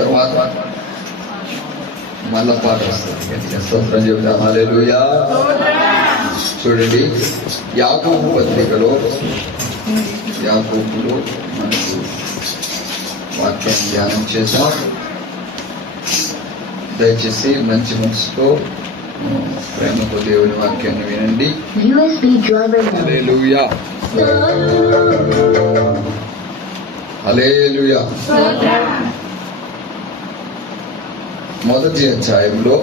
తర్వాత మళ్ళా పాట వస్తుంది. స్తోత్రం చెబుతాం. హల్లెలూయా. చూడండి, యాకోబు పత్రికలో యాకోబులో మనకు వాక్యాన్ని ధ్యానం చేద్దాం. దయచేసి మంచి మనసుతో ప్రేమతో దేవుని వాక్యాన్ని వినండి. హల్లెలూయా. హల్లెలూయా. మొదటి అధ్యాయంలో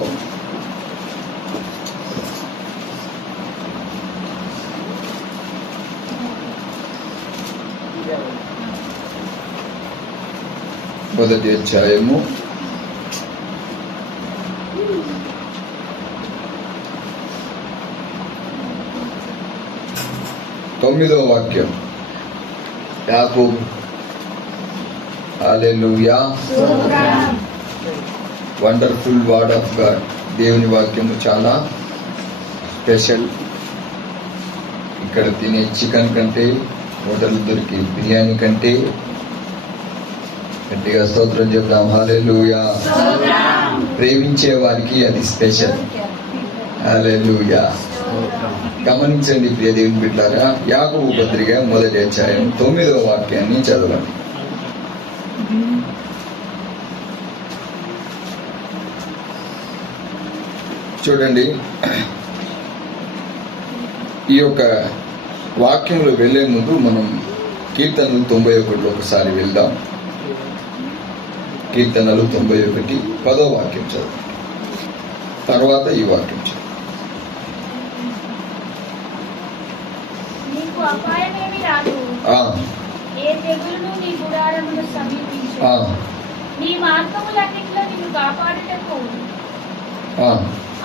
మొదటి అధ్యాయము 9వ వాక్యం. యాకోబు. Hallelujah. Wonderful word of God. దేవుని వాక్యము చాలా స్పెషల్. ఇక్కడ తినే చికెన్ కంటే, హోటల్ దొరికి బిర్యానీ కంటే గట్టిగా స్తోత్రం చెప్తాం. హల్లెలూయా. ప్రేమించే వారికి అది స్పెషల్. హల్లెలూయా. గమనించండి ప్రియ దేవుని బిడ్డలారా, యాకోబు పత్రిక మొదటి అధ్యాయం 9వ వాక్యాన్ని చదవండి. చూడండి, ఈ యొక్క వాక్యంలో వెళ్లే ముందు మనం కీర్తనలు 91 ఒకసారి వెళ్దాం. కీర్తనలు 91 10వ వాక్యం చదవండి. తర్వాత ఈ వాక్యం చదవండి. అపాయమేమి రాదు, ఏ తెగులును నీ గుడారమును సమీపించు. నీ మార్గములన్నిటిలో నిన్ను కాపాడుటకు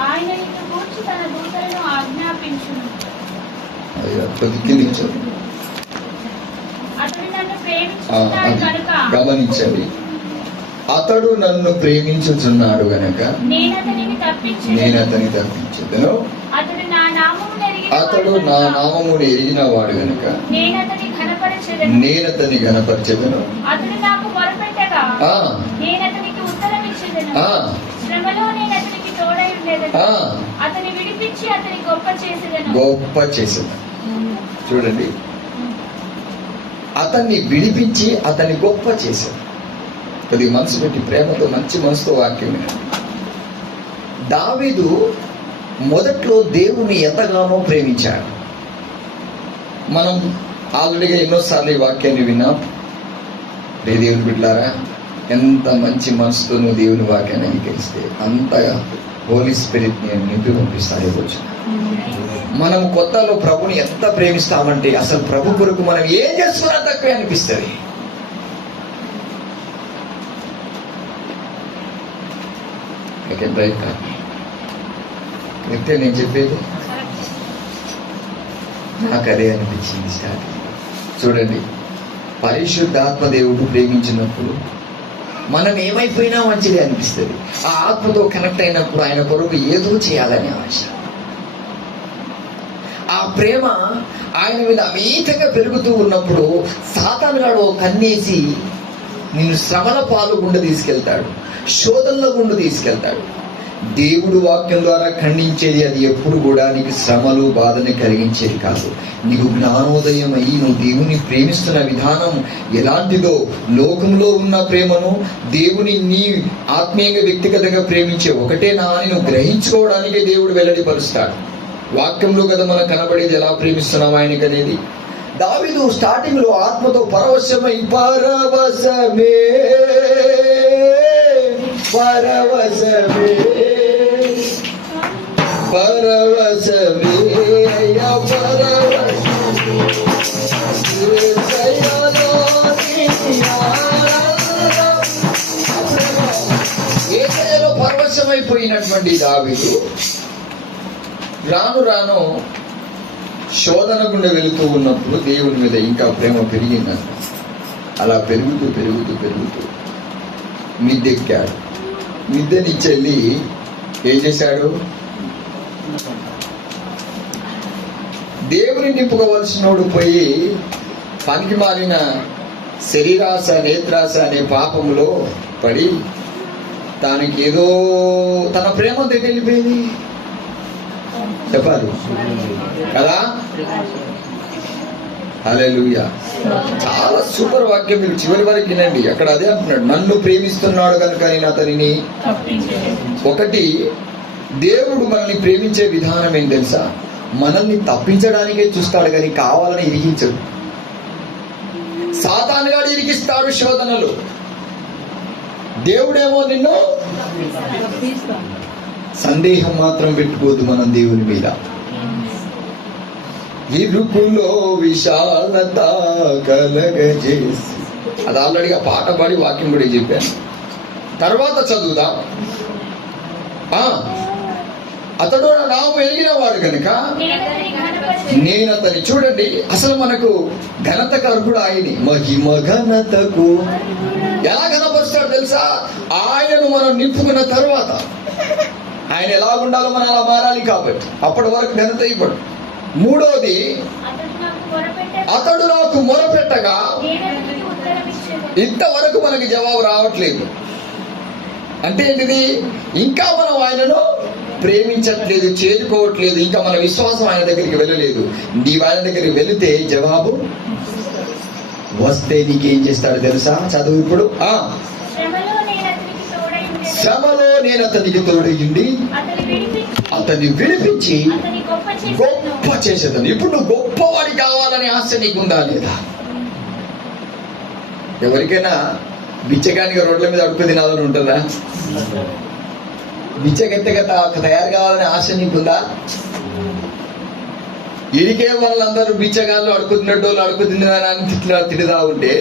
ఆయన నిన్ను గూర్చి తన దూతలను ఆజ్ఞాపించును. అతడు నన్ను ప్రేమించుచున్నాడు కనుక. గమనించండి, అతడు నన్ను ప్రేమించుచున్నాడు గనక నేను అతని తప్పించెదను. అతడు నా నామమును ఎరిగిన వాడు గనుక నేను అతని ఘనపరచెదను. అతడు నాకు మొరపెట్టగా నేను అతనికి ఉత్తరమిచ్చెదను. శ్రమలో నేను అతనికి తోడై ఉండేదను. అతని విడిపించి అతని గొప్ప చేసేదను. చూడండి, అతన్ని విడిపించి అతని గొప్ప చేశాడు. అది మనసు పెట్టి ప్రేమతో మంచి మనసుతో వాక్యం. దావీదు మొదట్లో దేవుని ఎంతగానో ప్రేమించాడు. మనం ఆల్రెడీగా ఎన్నోసార్లు ఈ వాక్యాన్ని విన్నాం. దేవుని బిడ్డలారా, ఎంత మంచి మనసుతో నువ్వు దేవుని వాక్యాన్ని అంగీకరిస్తే అంతగా హోలీ స్పిరిట్ నేను నింపి పంపిస్తాను. ఈరోజు మనం కొత్తలో ప్రభుని ఎంత ప్రేమిస్తామంటే అసలు ప్రభు కొరకు మనం ఏం చేస్తున్నా తక్కువే అనిపిస్తుంది. నిత్యం నేను చెప్పేది నాకు అదే అనిపించింది స్టార్టింగ్. చూడండి, పరిశుద్ధాత్మ దేవుడు ప్రేమించినప్పుడు మనం ఏమైపోయినా మంచిది అనిపిస్తుంది. ఆ ఆత్మతో కనెక్ట్ అయినప్పుడు ఆయన కొరకు ఏదో చేయాలని ఆశ. ఆ ప్రేమ ఆయన మీద అమితంగా పెరుగుతూ ఉన్నప్పుడు సాతాను గాడు కన్నేసి నిన్ను శ్రమల పాలు గుండా తీసుకెళ్తాడు, శోధనల గుండా తీసుకెళ్తాడు. దేవుడు వాక్యం ద్వారా ఖండించేది అది ఎప్పుడు కూడా నీకు శ్రమలు బాధని కలిగించేది కాదు. నీకు జ్ఞానోదయం అయ్యి నువ్వు దేవుని ప్రేమిస్తున్న విధానం ఎలాంటిదో, లోకంలో ఉన్న ప్రేమను దేవుని నీ ఆత్మీయంగా వ్యక్తిగతంగా ప్రేమించే ఒకటేనా అని నువ్వు గ్రహించుకోవడానికి దేవుడు వెల్లడిపరుస్తాడు. వాక్యంలో కదా మనకు కనబడేది ఎలా ప్రేమిస్తున్నాం ఆయనకి అనేది. దావీదు స్టార్టింగ్ లో ఆత్మతో పరవశమై పరవశమే పరవశమే పరవశమే అయ్యా ఏదో పరవశమైపోయినటువంటి దావీదు రాను రాను శోధన గుండా వెళుతూ ఉన్నప్పుడు దేవుని మీద ఇంకా ప్రేమ పెరిగిందంట. అలా పెరుగుతూ పెరుగుతూ పెరుగుతూ మిద్దెక్కాడు. మిద్దెనిచ్చి వెళ్ళి ఏం చేశాడు? దేవుని నింపుకోవలసినోడు పోయి పనికి మారిన శరీరాశ నేత్రాశ అనే పాపములో పడి దానికి ఏదో తన ప్రేమ దగ్గర వెళ్ళిపోయింది చెప్పాలి కదా. హల్లెలూయా. చాలా సూపర్ వాక్యం, మీరు చివరి వరకు వినండి. అక్కడ అదే అంటున్నాడు, నన్ను ప్రేమిస్తున్నాడు కనుక నేను అతనిని. ఒకటి, దేవుడు మనల్ని ప్రేమించే విధానం ఏం తెలుసా? మనల్ని తప్పించడానికే చూస్తాడు కానీ కావాలని ఇరిగించడు. సాతానుగాడు ఇరికిస్తాడు శోధనలు, దేవుడేమో నిన్ను. సందేహం మాత్రం పెట్టుకోదు మనం దేవుని మీద. ఇరుకులో విశాలత కలగజేసి, అది ఆల్రెడీ ఆ పాట పాడి వాక్యం కూడా చెప్పాను. తర్వాత చదువుదాం. అతడు నా నామం ఎరిగిన వాడు కనుక నేను అతని. చూడండి, అసలు మనకు ఘనత కరుకుడు ఆయనే. మహిమ ఘనతకు ఎలా ఘనపరుస్తాడు తెలుసా? ఆయనను మనం నింపుకున్న తర్వాత ఆయన ఎలా ఉండాలో మనం అలా మారాలి కాబట్టి అప్పటి వరకు ఘనత ఇవ్వడు. మూడోది, అతడు నాకు మొరపెట్టగా ఇంతవరకు మనకి జవాబు రావట్లేదు. అంటే ఏంటిది? ఇంకా మనం ఆయనను ప్రేమించట్లేదు, చేరుకోవట్లేదు, ఇంకా మన విశ్వాసం ఆయన దగ్గరికి వెళ్ళలేదు. నీవు ఆయన దగ్గరికి వెళితే జవాబు వస్తే నీకేం చేస్తాడు తెలుసా? చదువు ఇప్పుడు. శ్రమలో నేను అతనికి తోడయ్యుండి అతన్ని విడిపించి గొప్ప చేసేదాన్ని. ఇప్పుడు నువ్వు గొప్పవాడి కావాలని ఆశ నీకుందా లేదా? ఎవరికైనా బిచ్చగానికి రోడ్ల మీద అడుపు తినాలని ఉంటుందా? బిచ్చగెత్తగా తయారు కావాలని ఆశ నీకుందా? ఇడికే వాళ్ళందరూ బిచ్చగాళ్ళు అడుకుతున్నట్టు అడుగు తిన్నారని తిడుతా ఉంటే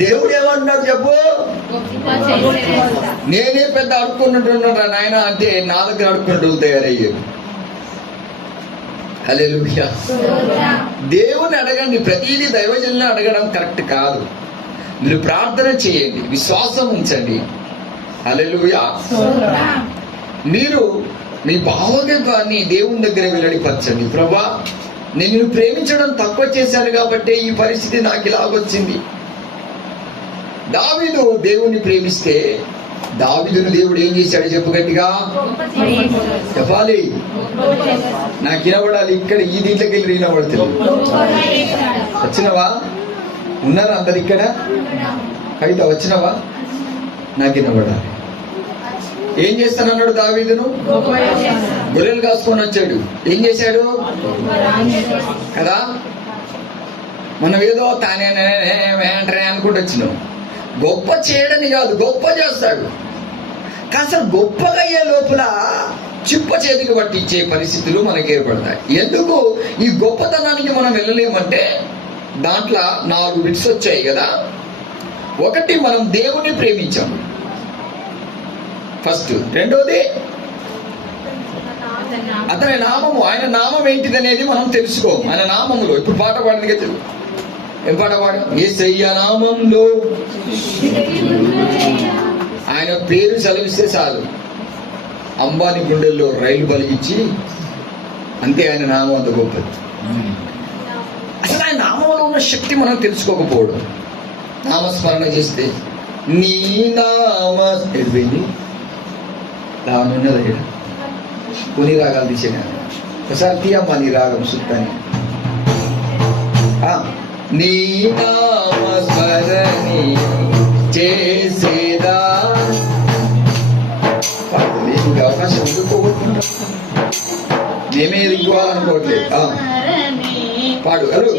దేవుడు ఏమంటున్నాడు చెప్పు? నేనే పెద్ద అడుక్కున్నట్టున్నారా నాయన అంటే నా దగ్గర అడుక్కున్నట్టు తయారయ్యారు. హల్లెలూయా. దేవుని అడగండి. ప్రతిదీ దైవజనులను అడగడం కరెక్ట్ కాదు. మీరు ప్రార్థన చేయండి, విశ్వాసం ఉంచండి. హల్లెలూయా. మీరు మీ భావోద్వేగాన్ని దేవుని దగ్గర వెల్లడిపరచండి. ప్రభా, నేను ప్రేమించడం తక్కువ చేశాను కాబట్టి ఈ పరిస్థితి నాకు ఇలాగొచ్చింది. దావీదు దేవుణ్ణి ప్రేమిస్తే దావీదును దేవుడు ఏం చేశాడు చెప్పు గట్టిగా చెప్పాలి. నాకు వినబడాలి. ఇక్కడ ఈ దీంట్లోకి వెళ్ళి వినబడుతుంది. వచ్చినవా? ఉన్నారా అందరు ఇక్కడ? కవిత వచ్చినవా? నాకు వినబడాలి. ఏం చేస్తానన్నాడు దావీదును? గొర్రెలు కాసుకొని వచ్చాడు. ఏం చేశాడు కదా? మనం ఏదో తానే అనుకుంటూ వచ్చినాం. గొప్ప చేయడని కాదు, గొప్ప చేస్తాడు. కాస్త గొప్పగా అయ్యే లోపల చిప్ప చేతికి పట్టించే పరిస్థితులు మనకు ఏర్పడతాయి. ఎందుకు ఈ గొప్పతనానికి మనం వెళ్ళలేమంటే దాంట్లో 4 బిట్స్ వచ్చాయి కదా. ఒకటి, మనం దేవుణ్ణి ప్రేమించాం ఫస్ట్. రెండోది, అతని నామము, ఆయన నామం ఏంటిది అనేది మనం తెలుసుకోం. ఆయన నామములో ఇప్పుడు పాట పాడింది కదా. ఏం పాట పాడు? యేసయ్య నామంలో. ఆయన పేరు సెలవిస్తే చాలు, అంబానీ గుండెల్లో రైలు పలిగించి అంతే. ఆయన నామం అంత గొప్పది. అసలు ఆయన నామంలో ఉన్న శక్తి మనం తెలుసుకోకపోవడం. నామస్మరణ చేస్తే నీ నామ ఎడిపోయింది దానున్నది. కొన్ని రాగాలు తీసేనా ఒకసారి తీయమ్మా నీ రాగం సుత్తాని. నీ నామస్మరణి చేసేదా. అవకాశం ఎందుకోబోతున్నా మేమేది ఇవ్వాలనుకోవట్లేదు. పాడు అరు.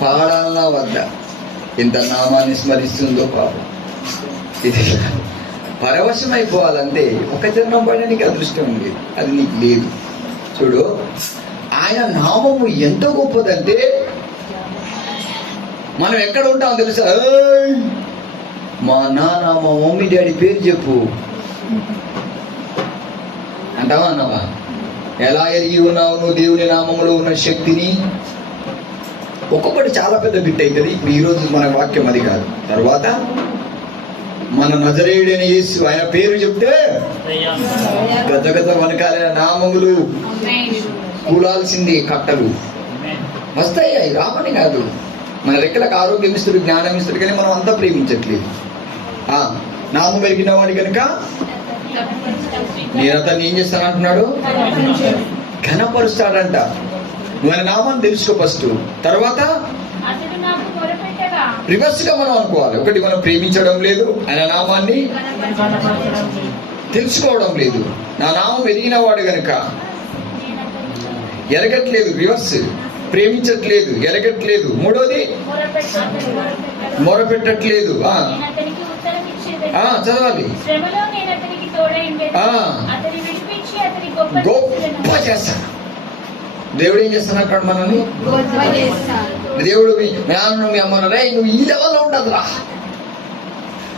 పాడాలనా వద్దా? ఇంత నామాన్ని స్మరిస్తుందో పాపం. ఇది పరవశమైపోవాలంటే ఒక జన్మ పడడానికి అదృష్టం ఉంది, అది నీకు లేదు. చూడు, ఆయన నామము ఎంత గొప్పదంటే మనం ఎక్కడ ఉంటామో తెలుసా? మా నాన్న మా మమ్మీ డాడీ పేరు చెప్పు అంటావా? అన్నావా? ఎలా ఎరిగి ఉన్నావు నువ్వు దేవుని నామములో ఉన్న శక్తిని? ఒక్కొక్కటి చాలా పెద్ద బిట్ అవుతుంది. ఈరోజు మన వాక్యం అది కాదు. తర్వాత మన నజరేయుడైన యేసు, ఆయన పేరు చెప్తే గత గత వనకాలైన నామములు కూలాల్సింది, కట్టలు వస్తాయి. అవి రావని కాదు. మన రెక్కలకు ఆరోగ్యం ఇస్తుడు, జ్ఞానం ఇస్తుడు, కానీ మనం అంతా ప్రేమించట్లేదు. నామం పెరిగిన వాడి కనుక నేను అతన్ని ఏం చేస్తాను అంటున్నాడు? ఘనపరుస్తాడంట. నువ్వు ఆయన నామాన్ని తెలుసుకో ఫస్ట్. తర్వాత రివర్స్ గా మనం అనుకోవాలి. ఒకటి, మనం ప్రేమించడం లేదు, ఆయన నామాన్ని తెలుసుకోవడం లేదు. నా నామం ఎరిగిన వాడు గనుక ఎరగట్లేదు, రివర్స్. ప్రేమించట్లేదు, ఎరగట్లేదు. మూడోది మొరపెట్టట్లేదు. చదవాలి. గొప్ప చేస్తాడు దేవుడు. ఏం చేస్తాడు మనల్ని? దేవుడు మీ నాన్న మీ అమ్మ రే నువ్వు ఈ లెవెల్లో ఉండదురా,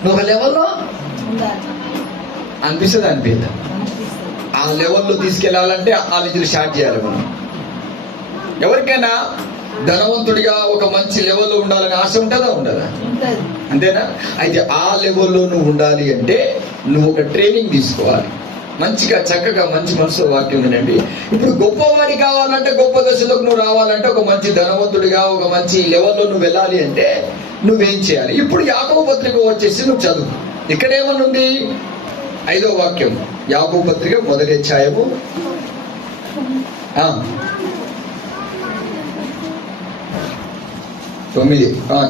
నువ్వు ఒక లెవెల్లో అనిపిస్తుంది. అనిపిద్దా? ఆ లెవెల్లో తీసుకెళ్లాలంటే ఆ రీతిలో స్టార్ట్ చేయాలి మనం. ఎవరికైనా ధనవంతుడిగా ఒక మంచి లెవెల్లో ఉండాలని ఆశ ఉంటుందా? ఉండదా? అంతేనా? అయితే ఆ లెవెల్లో నువ్వు ఉండాలి అంటే నువ్వు ఒక ట్రైనింగ్ తీసుకోవాలి. మంచిగా చక్కగా మంచి మనసు వాక్యం వినండి. ఇప్పుడు గొప్పవాడి కావాలంటే, గొప్ప దశలోకి నువ్వు రావాలంటే, ఒక మంచి ధనవంతుడిగా ఒక మంచి లెవెల్లో నువ్వు వెళ్ళాలి అంటే నువ్వేం చేయాలి? ఇప్పుడు యాకోబు పత్రిక వచ్చేసి నువ్వు చదువు. ఇక్కడ ఏమనుంది? 5వ వాక్యం, యాకోబు పత్రిక 1వ అధ్యాయము 9.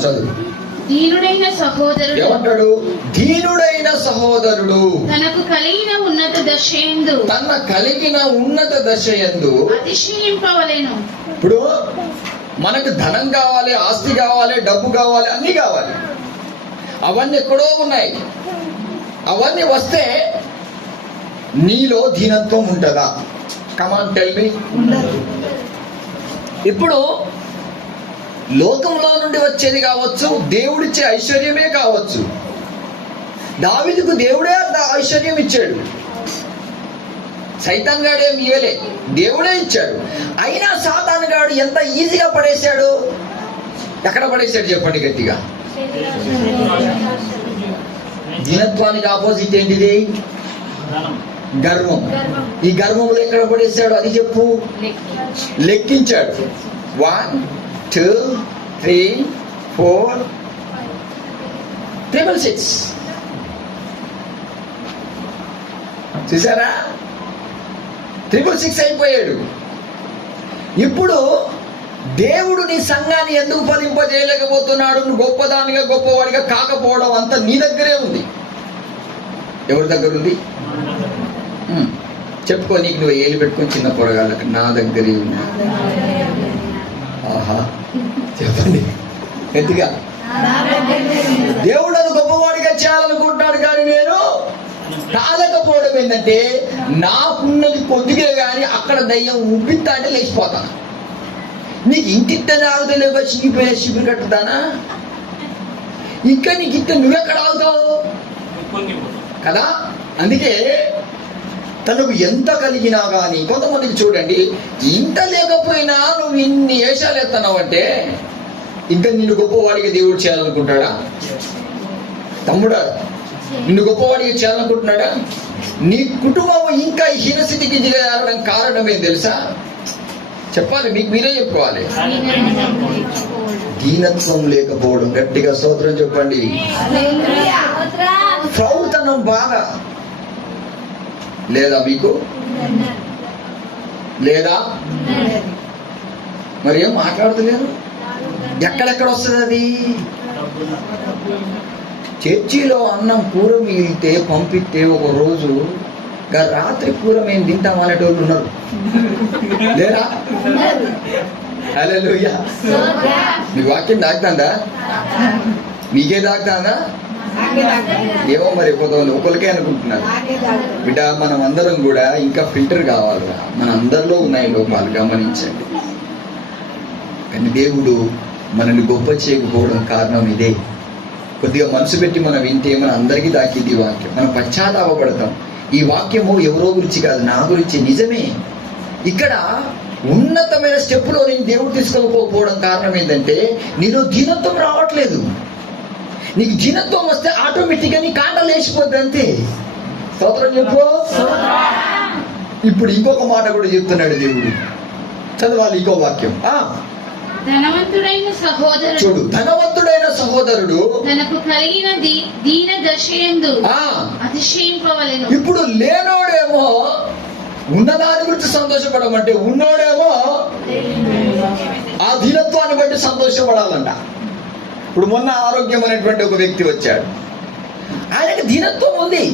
చదువు. దీనుడైన సహోదరుడు ఏమంటాడు? దీనుడైన సహోదరుడు తనకు కలిగిన ఉన్నత దశయందు అతిశయింపవలెను. ఇప్పుడు మనకు ధనం కావాలి, ఆస్తి కావాలి, డబ్బు కావాలి, అన్ని కావాలి. అవన్నీ ఎక్కడో ఉన్నాయి. అవన్నీ వస్తే నీలో దీనత్వం ఉంటుందా? Come on tell me. ఇప్పుడు లోకంలో నుండి వచ్చేది కావచ్చు, దేవుడిచ్చే ఐశ్వర్యమే కావచ్చు. దావీదుకు దేవుడే ఐశ్వర్యం ఇచ్చాడు, సైతాన్ గాడు ఏమి ఇవ్వలే, దేవుడే ఇచ్చాడు. అయినా సాతాను గాడు ఎంత ఈజీగా పడేశాడు. ఎక్కడ పడేశాడు చెప్పండి గట్టిగా? దీనత్వానికి ఆపోజిట్ ఏంటిది? గర్వం. ఈ గర్వంలో ఎక్కడ పడేశాడు అది చెప్పు. లెక్కించాడు. 1 2 3 4 666. చూసారా? 666 అయిపోయాడు. ఇప్పుడు దేవుడు నీ సంఘాన్ని ఎందుకు ఫలింపజేయలేకపోతున్నాడు? నువ్వు గొప్పదానిగా గొప్పవాడిగా కాకపోవడం అంతా నీ దగ్గరే ఉంది. ఎవరి దగ్గర ఉంది? చెప్పుకో. నీకు నువ్వు ఏలు పెట్టుకొని చిన్న పొరగాళ్ళకి నా దగ్గరే ఉంది. ఆహా, చెప్పండి గట్టిగా. దేవుడు గొప్పవాడిగా చేయాలనుకుంటాడు, కానీ నేను కాలేకపోవడం ఏంటంటే నాకున్నది కొద్దిగే కానీ అక్కడ దయ్యం ఉబ్బిత్తా అంటే లేచిపోతాను. నీకు ఇంటింత ఆగుతలేక చిగిపోయే శిబిరి కట్టుతానా? ఇంకా నీకు ఇంత నువ్వెక్కడ ఆగుతావు కదా? అందుకే తనకు ఎంత కలిగినా కానీ, కొంతమందికి చూడండి, ఇంత లేకపోయినా నువ్వు ఇన్ని వేషాలు ఎత్తన్నావు అంటే ఇంకా నిన్ను గొప్పవాడిగా దేవుడు చేయాలనుకుంటాడా? తమ్ముడా, నిన్ను గొప్పవాడిగా చేయాలనుకుంటున్నాడా? నీ కుటుంబం ఇంకా హీనస్థితికి దిగజారడం కారణం ఏం తెలుసా? చెప్పాలి, మీకు మీరే చెప్పుకోవాలి. దీనత్వం లేకపోవడం. గట్టిగా స్తోత్రం చెప్పండి. ప్రౌఢతనం బాగా లేదా మీకు? లేదా? మరి ఏం మాట్లాడుతలేరు? ఎక్కడెక్కడ వస్తుంది అది? చర్చిలో అన్నం కూర మిగిలితే పంపిస్తే ఒక రోజు రాత్రి కూర మేము తింటాం అనేటోళ్ళు ఉన్నారు. లేరా? హల్లెలూయా. మీ వాక్యం దాగుతుందా? మీకే దాగుతుందా? ఏమో మరి ఒకరికే అనుకుంటున్నారు. బిడ్డ మనం అందరం కూడా ఇంకా ఫిల్టర్ కావాలిరా. మన అందరిలో ఉన్నాయి లోపాలు, గమనించండి. కానీ దేవుడు మనల్ని గొప్ప చేయకపోవడం కారణం ఇదే. కొద్దిగా మనసు పెట్టి మనం వింటే మన అందరికీ దాకింది ఈ వాక్యం. మనం పశ్చాత్తాపడతాం. ఈ వాక్యము ఎవరో గురించి కాదు, నా గురించి. నిజమే. ఇక్కడ ఉన్నతమైన స్టెప్పులో నేను దేవుడు తీసుకోకపోవడం కారణం ఏంటంటే నీలో దీనత్వం రావట్లేదు. నీకు దీనత్వం వస్తే ఆటోమేటిక్గా నీ కాంట లేచిపోద్ది, అంతే. స్తోత్రం చెప్పు. ఇప్పుడు ఇంకొక మాట కూడా చెప్తున్నాడు దేవుడు. చదవాలి ఇంకో వాక్యం. ధనవంతుడైన సహోదరుడు, చూడు, ధనవంతుడైన సహోదరుడు తనకు కలిగిన దీన దశయందు అతిశయింపవలెను. ఇప్పుడు లేనోడేమో ఉన్నదాని గురించి సంతోషపడమంటే, ఉన్నోడేమో ఆ దీనత్వాన్ని బట్టి సంతోషపడాలంట. ఇప్పుడు మొన్న ఆరోగ్యం అనేటువంటి ఒక వ్యక్తి వచ్చాడు. ఆయనకి దీనత్వం ఉంది,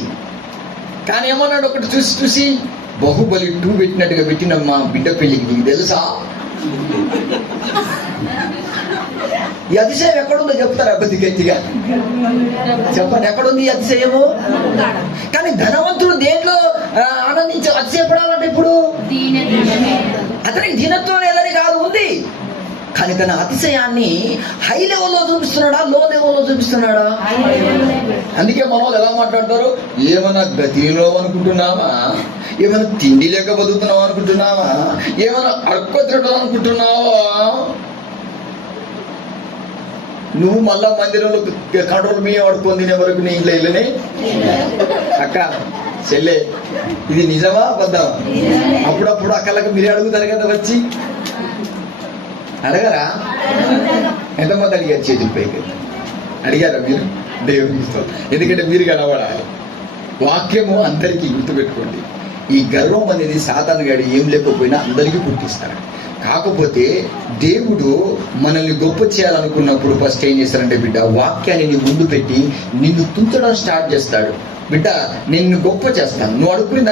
కానీ ఏమన్నాడు, ఒకటి చూసి చూసి బాహుబలి 2 పెట్టినట్టుగా పెట్టిన మా బిడ్డ పెళ్లికి నీకు తెలుసా? ఈ అతిశయం ఎక్కడుందో చెప్తారా కొద్ది గట్టిగా చెప్పండి. ఎక్కడుంది ఈ అతిశయము? కానీ ధనవంతుడు దేంట్లో ఆనందించి అతిశయపడాలంటే ఇప్పుడు అతనికి దీనత్వం లేదని కాదు, ఉంది. కానీ తన అతిశయాన్ని హై లెవెల్లో చూపిస్తున్నాడా, లో లెవెల్లో చూపిస్తున్నాడా? అందుకే మనం ఎలా మాట్లాడతారు, ఏమన్నా గతిలో అనుకుంటున్నావా, ఏమైనా తిండి లేక బతుకుతున్నావా అనుకుంటున్నావా, ఏమైనా అడుక్కో తినడం అనుకుంటున్నావా? నువ్వు మళ్ళా మందిరంలో కంట్రోల్ మీ ఆడుకొని తినే వరకు నీ ఇంట్లో ఇల్లనే. అక్క చెల్లె, ఇది నిజమా అబద్ధమా? అప్పుడప్పుడు అక్కలకు మీరే అడుగుతారు కదా, వచ్చి అడగరా? ఎంతమంది అడిగారు? చేతులు పైకి అడిగారా మీరు? దేవునితో. ఎందుకంటే మీరు కనబడాలి. వాక్యము అందరికీ గుర్తుపెట్టుకోండి. ఈ గర్వం అనేది సాతాను గాడు ఏం లేకపోయినా అందరికీ పుట్టిస్తాడు. కాకపోతే దేవుడు మనల్ని గొప్ప చేయాలనుకున్నప్పుడు ఫస్ట్ ఏం చేస్తారంటే, బిడ్డ వాక్యాన్ని నీ ముందు పెట్టి నిన్ను తుంచడం స్టార్ట్ చేస్తాడు. బిడ్డ నిన్ను గొప్ప చేస్తాను, నువ్వు అడుక్కునే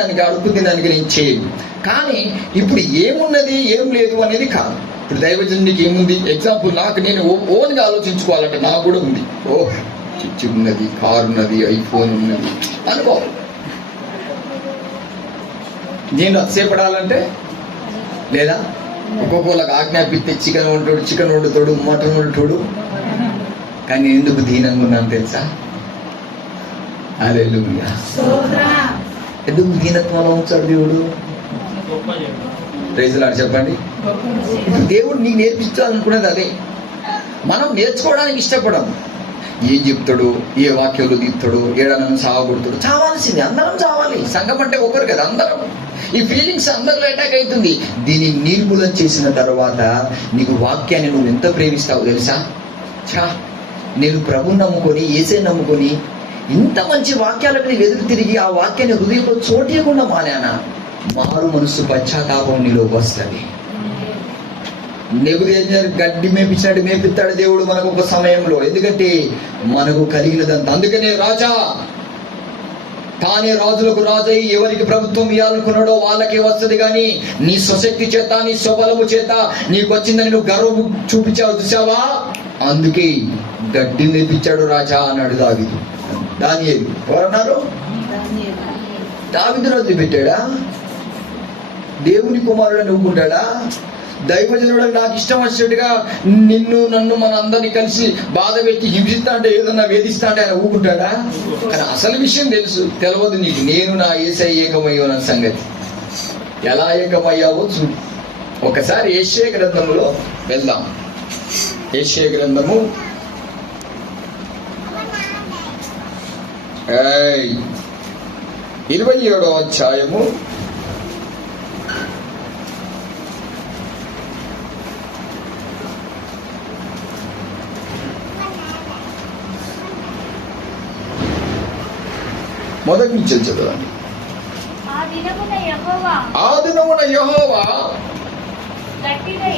దానికి నేను చేయను. కానీ ఇప్పుడు ఏమున్నది ఏం లేదు అనేది కాదు. ఇప్పుడు దైవజనునికి ఏముంది? ఎగ్జాంపుల్, నాకు నేను ఓన్గా ఆలోచించుకోవాలంటే నాకు కూడా ఉంది. చిచ్చి ఉన్నది, కారు ఉన్నది, ఐఫోన్ ఉన్నది అనుకో. నేను అతిశయపడాలంటే లేదా ఒక్కొక్కళ్ళకి ఆజ్ఞాపిస్తే చికెన్ వండుతాడు, మటన్ వండుతాడు. కానీ ఎందుకు దీనంగా ఉన్నాను తెలుసా? హల్లెలూయా. ఎందుకు దీనత్వంలో ఉంచాడు దేవుడు? ప్రైజ్లార్డ్ చెప్పండి. దేవుడు నీకు నేర్పించాలనుకునేది అదే. మనం నేర్చుకోవడానికి ఇష్టపడం. ఏం చెప్తాడు, ఏ వాక్యాలు తీస్తాడు, ఏడనను చావగొడతాడు. చావాల్సింది, అందరం చావాలి. సంఘం అంటే ఒకరు కదా, అందరం. ఈ ఫీలింగ్స్ అందరిలో అటాక్ అవుతుంది. దీన్ని నిర్మూలన చేసిన తర్వాత నీకు వాక్యాన్ని నువ్వు ఎంత ప్రేమిస్తావు తెలుసా? నేను ప్రభుని నమ్ముకొని, యేసే నమ్ముకొని ఇంత మంచి వాక్యాలకు నేను ఎదురు తిరిగి ఆ వాక్యాన్ని హృదయంలో చోటియకుండా మానేనా? మారు మనసు పశ్చాత్తాపం నీలో వస్తుంది. నెబుకద్నెజరు గడ్డి మేపించినట్టు మేపిస్తాడు దేవుడు మనకు ఒక సమయంలో. ఎందుకంటే మనకు కలిగినదంతా. అందుకనే రాజా తానే రాజులకు రాజై ఎవరికి ప్రభుత్వం ఇవ్వాలనుకున్నాడో వాళ్ళకే వస్తుంది. కానీ నీ స్వశక్తి చేత, నీ స్వబలము చేత నీకు వచ్చిందని నువ్వు గర్వం చూపించావు, చూసావా? అందుకే గడ్డి మేపించాడు రాజా అన్నాడు దావీదు. దానియేలు ఎవరన్నారు? దావీదును వదిలిపెట్టాడా? దేవుని కుమారుడని ఊరుకుంటాడా? దైవజనుడు నాకు ఇష్టం వచ్చినట్టుగా నన్ను మన అందరినీ కలిసి బాధ పెట్టి హింసిస్తా అంటే, ఏదన్నా వేధిస్తా అంటే ఆయన ఊరుకుంటాడా? కానీ అసలు విషయం తెలియదు నీకు. నేను నా యేసయ్య ఏకమయ్యో నా సంగతి. ఎలా ఏకమయ్యావో చూడు. ఒకసారి యెషయా గ్రంథంలో వెళ్దాం. యెషయా గ్రంథము 27వ అధ్యాయము 1 నుంచి చదవండి. ఆ దినమున యెహోవా గట్టిదై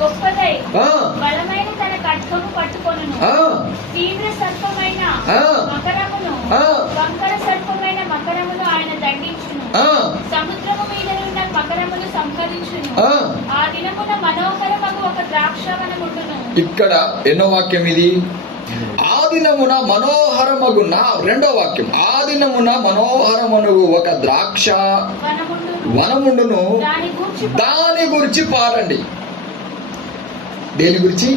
గొప్పదై బలమైన తన ఖడ్గము పట్టుకొనును. తీవ్ర సర్పమైన మకరమును, వంకర సర్పమైన మకరమును ఆయన దండించును. సముద్రము మీద ఉన్న మకరమును సంహరించును. ఆ దినమున మనోహరమగు ఇక్కడ ఎన్నో వాక్యం ఇది? ఆదినమున మనోహరమగున, రెండో వాక్యం, ఆదినమున మనోహరమనుగు ఒక ద్రాక్ష వనముండును, దాని గురించి పాడండి. దేని గురించి?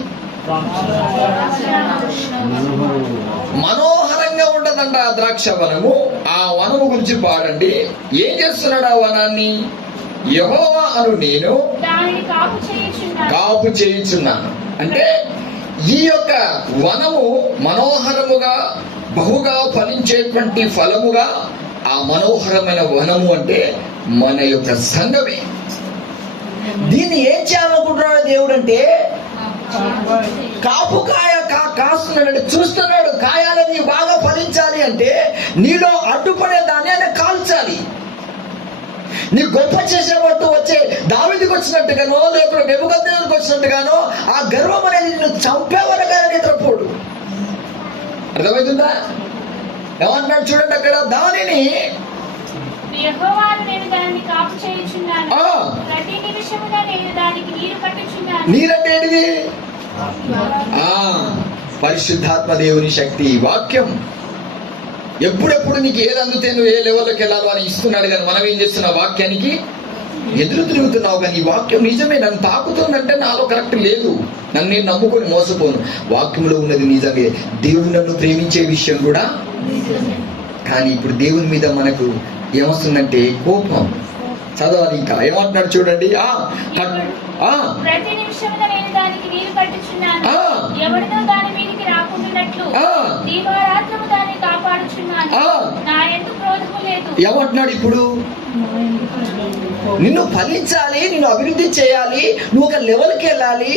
మనోహరంగా ఉండదంట ఆ ద్రాక్ష వనము. ఆ వనము గురించి పాడండి. ఏం చేస్తున్నాడు ఆ వనాన్ని? యెహోవా అను నేను కాపు చేయుచున్నాను. అంటే ఈ యొక్క వనము మనోహరముగా బహుగా ఫలించేటువంటి ఫలముగా, ఆ మనోహరమైన వనము అంటే మన యొక్క సంఘమే. దీన్ని ఏం చేయాలనుకుంటున్నాడు దేవుడు అంటే, కాపు కాయ కాస్తున్నాడు, చూస్తున్నాడు. కాయాలని బాగా ఫలించాలి అంటే నీలో అడ్డుపడే దాన్ని ఆయన కాల్చాలి. నీ గొప్ప చేసేవాడు వచ్చే దావీదుకు వచ్చినట్టుగానో, లేకపోతే నెబుకద్నెజరుకు వచ్చినట్టుగానో ఆ గర్వం అనేది నిన్ను చంపేవరగా నిద్రపోడు. అర్థమవుతుందా? ఏమంటున్నాడు చూడండి అక్కడ, దానిని నీరంటే ఏంటిది? పరిశుద్ధాత్మ దేవుని శక్తి, వాక్యం. ఎప్పుడెప్పుడు నీకు ఏది అందుతే నువ్వు ఏ లెవెల్లోకి వెళ్ళాలో అని ఇస్తున్నాడు. కానీ మనం ఏం చేస్తున్నావు? వాక్యానికి ఎదురు తిరుగుతున్నావు. కానీ ఈ వాక్యం నిజమే, నన్ను తాకుతుందంటే నాలో కరెక్ట్ లేదు, నన్ను నేను నమ్ముకొని మోసపోను. వాక్యంలో ఉన్నది నిజమే. దేవుడు నన్ను ప్రేమించే విషయం కూడా. కానీ ఇప్పుడు దేవుని మీద మనకు ఏమొస్తుందంటే కోపం. చదవాలి ఇంకా, ఏమంటున్నాడు చూడండి. ప్రతి నిమిషమున నేను దానికి నీరు పట్టుచున్నాను, ఎవరినో దాని మీదికి రాకుండానట్లు దీవారాత్రము దాన్ని కాపాడుచున్నాను, నా యందు క్రోధము లేదు. ఏమంటున్నాడు ఇప్పుడు? నిన్ను ఫలించాలి, నిన్ను అభివృద్ధి చేయాలి, నువ్వు ఒక లెవెల్కి వెళ్ళాలి.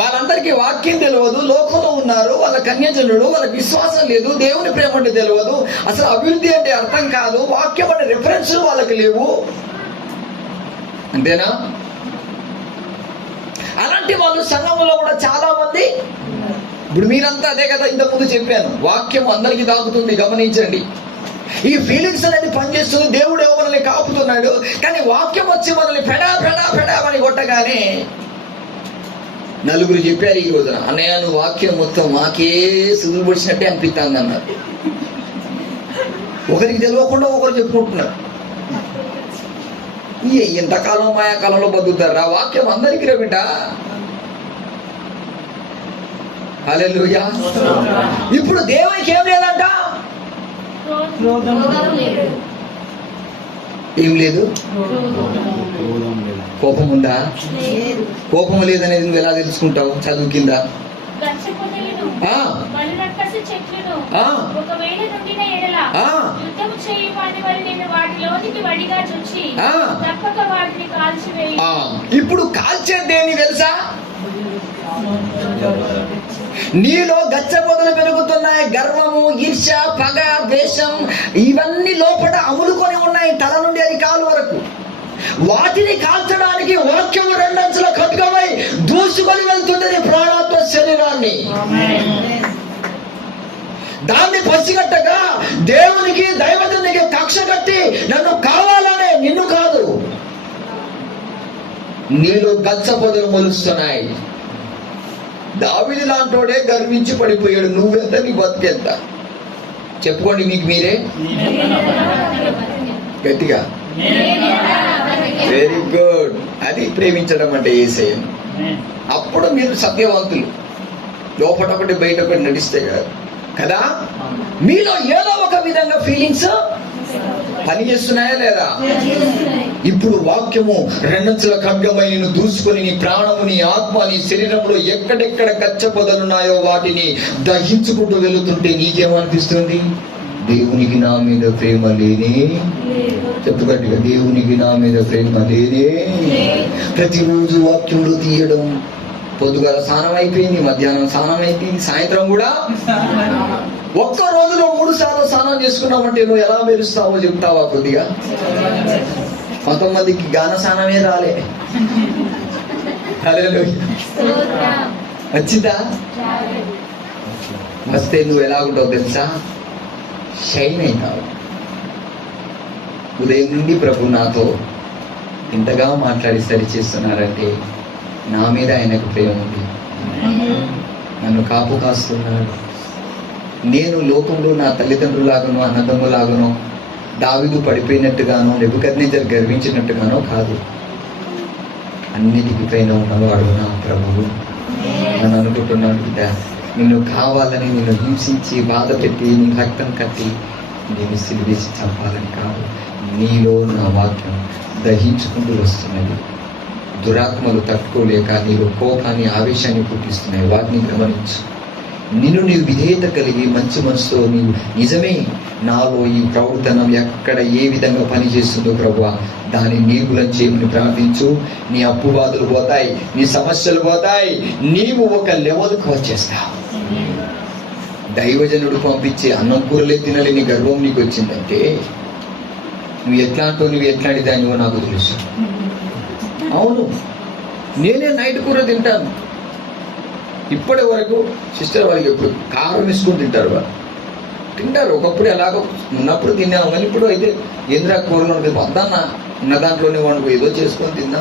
వాళ్ళందరికీ వాక్యం తెలియదు, లోకంలో ఉన్నారు, వాళ్ళ కన్యజనుడు, వాళ్ళకి విశ్వాసం లేదు, దేవుని ప్రేమ అంటే తెలియదు, అసలు అభివృద్ధి అంటే అర్థం కాదు, వాక్యం అంటే రిఫరెన్స్ వాళ్ళకి లేవు. అంతేనా? అలాంటి వాళ్ళు సంఘంలో కూడా చాలా మంది. ఇప్పుడు మీరంతా అదే కదా ఇంతకుముందు చెప్పాను, వాక్యం అందరికీ తాకుతుంది, గమనించండి. ఈ ఫీలింగ్స్ అనేది పనిచేస్తుంది. దేవుడు మనల్ని కాపుతున్నాడు, కానీ వాక్యం వచ్చి మనల్ని పెడా పెడా పెడా అని కొట్టగానే నలుగురు చెప్పారు ఈ రోజున, అన్నయ్య నువ్వు వాక్యం మొత్తం మాకే సుదులు పొడిచినట్టే అనిపిస్తుంది అన్నారు. ఒకరికి తెలియకుండా ఒకరు చెప్పుకుంటున్నారు. ఎంతకాలం మాయాకాలంలో బతుకుతారా? వాక్యం అందరికీ రే బిడ్డ. హల్లెలూయా. ఇప్పుడు దేవునికి ఏం లేదంట? ఏం లేదు? కోపం ఉందా? కోపం లేదనేది నువ్వు ఎలా తెలుసుకుంటావు? చదువు కింద ఇప్పుడు కాల్చే దేన్ని తెలుసా? నీలో గచ్చపొదలు పెరుగుతున్నాయి. గర్వము, ఈర్ష్య, పగ, ద్వేషం ఇవన్నీ లోపల అములుకొని ఉన్నాయి, తల నుండి అది కాలు వరకు. వాటిని కాల్చడానికి వాక్యము రెండంచుల ఖడ్గమై దూసుకొని వెళ్తుంటది ప్రాణాత్మ శరీరాన్ని. దాన్ని పసిగట్టగా దేవునికి, దైవజనునికి కక్ష కట్టి నన్ను కావాలనే, నిన్ను కాదు. నీలో గచ్చ పొదలు మొలుస్తున్నాయి. దావీదు లాంటోడే గర్వించి పడిపోయాడు. నువ్వెంత, నీ బతుకెంత? చెప్పుకోండి మీకు మీరే గట్టిగా. Very good. అది ప్రేమించడం అంటే యేసయ్య. అప్పుడు మీరు సత్యవంతులు. లోపల ఒకటి బయట ఒకటి నడిస్తే కదా. మీలో ఏదో ఒక విధంగా ఫీలింగ్స్ పని చేస్తున్నాయా లేదా? ఇప్పుడు వాక్యము రెండంచుల ఖడ్గమై నిన్ను దూసుకొని నీ ప్రాణము, నీ ఆత్మ, నీ శరీరంలో ఎక్కడెక్కడ గచ్చ పొదలున్నాయో వాటిని దహించుకుంటూ వెళుతుంటే నీకేమనిపిస్తుంది? దేవునికి నా మీద ప్రేమ లేనే. చెప్పుగట్టిగా, దేవునికి నా మీద ప్రేమ లేనే. ప్రతిరోజు వాక్యంలో తీయడం. పొద్దుగాల స్నానం అయిపోయింది, మధ్యాహ్నం స్నానం అయిపోయింది, సాయంత్రం కూడా. ఒక్క రోజులో 3 సార్లు స్నానం చేసుకున్నామంటే నువ్వు ఎలా మెరుస్తావో చెప్తావా? కొద్దిగా. కొంతమందికి గాన స్నానమే రాలే. వచ్చిందా? వస్తే నువ్వు ఎలా ఉంటావు తెలుసా? షైన్ అవుతావు. ఉదయం నుండి ప్రభు నాతో ఇంతగా మాట్లాడి సరి చేస్తున్నారంటే నా మీద ఆయనకు ప్రేమ ఉంది. నన్ను కాపు కాస్తున్నాడు. నేను లోకంలో నా తల్లిదండ్రులాగానో అన్నదమ్ములాగానో దావీదు పడిపోయినట్టుగానో నెబుకద్నెజర్ గర్వించినట్టుగానో కాదు. అన్నిటికీ పైన ఉన్నవాడు నా ప్రభువు. నన్ను అనుకుంటున్నాడు బిడ్డ, నిన్ను కావాలని నిన్ను హింసించి బాధ పెట్టి నీ రక్తం కట్టి నేను సిలివేసి చంపాలని కాదు. నీలో నా వాక్యం దహించుకుంటూ వస్తున్నది. దురాత్మలు తట్టుకోలేక నీలో కోపాన్ని ఆవేశాన్ని పుట్టిస్తున్నాయి. వాటిని గమనించు. నిన్ను నీవు విధేయత కలిగి మంచి మనసుతో నీవు నిజమే నాలో ఈ ప్రవర్తనం ఎక్కడ ఏ విధంగా పనిచేస్తుందో ప్రభువా దాన్ని నిర్మూలన చేయమని ప్రార్థించు. నీ అప్పు బాధలు పోతాయి, నీ సమస్యలు పోతాయి, నీవు ఒక లెవెల్కి వచ్చేస్తావు. దైవజనుడు పంపించి అన్నం కూరలే తినలేని గర్వం నీకు వచ్చిందంటే నువ్వు ఎట్లాంటి దానివో నాకు తెలుసు. అవును, నేనే నైట్ కూర తింటాను. ఇప్పటి వరకు సిస్టర్ వాళ్ళకి ఎప్పుడు కారం వేసుకొని తింటారు. వాళ్ళు తింటారు. ఒకప్పుడు ఎలాగో ఉన్నప్పుడు తిన్నాము, కానీ ఇప్పుడు అయితే ఏంద్రా కూరలో ఉంటుంది వద్దన్నా ఉన్న దాంట్లోనే వండుకో ఏదో చేసుకొని తిందా.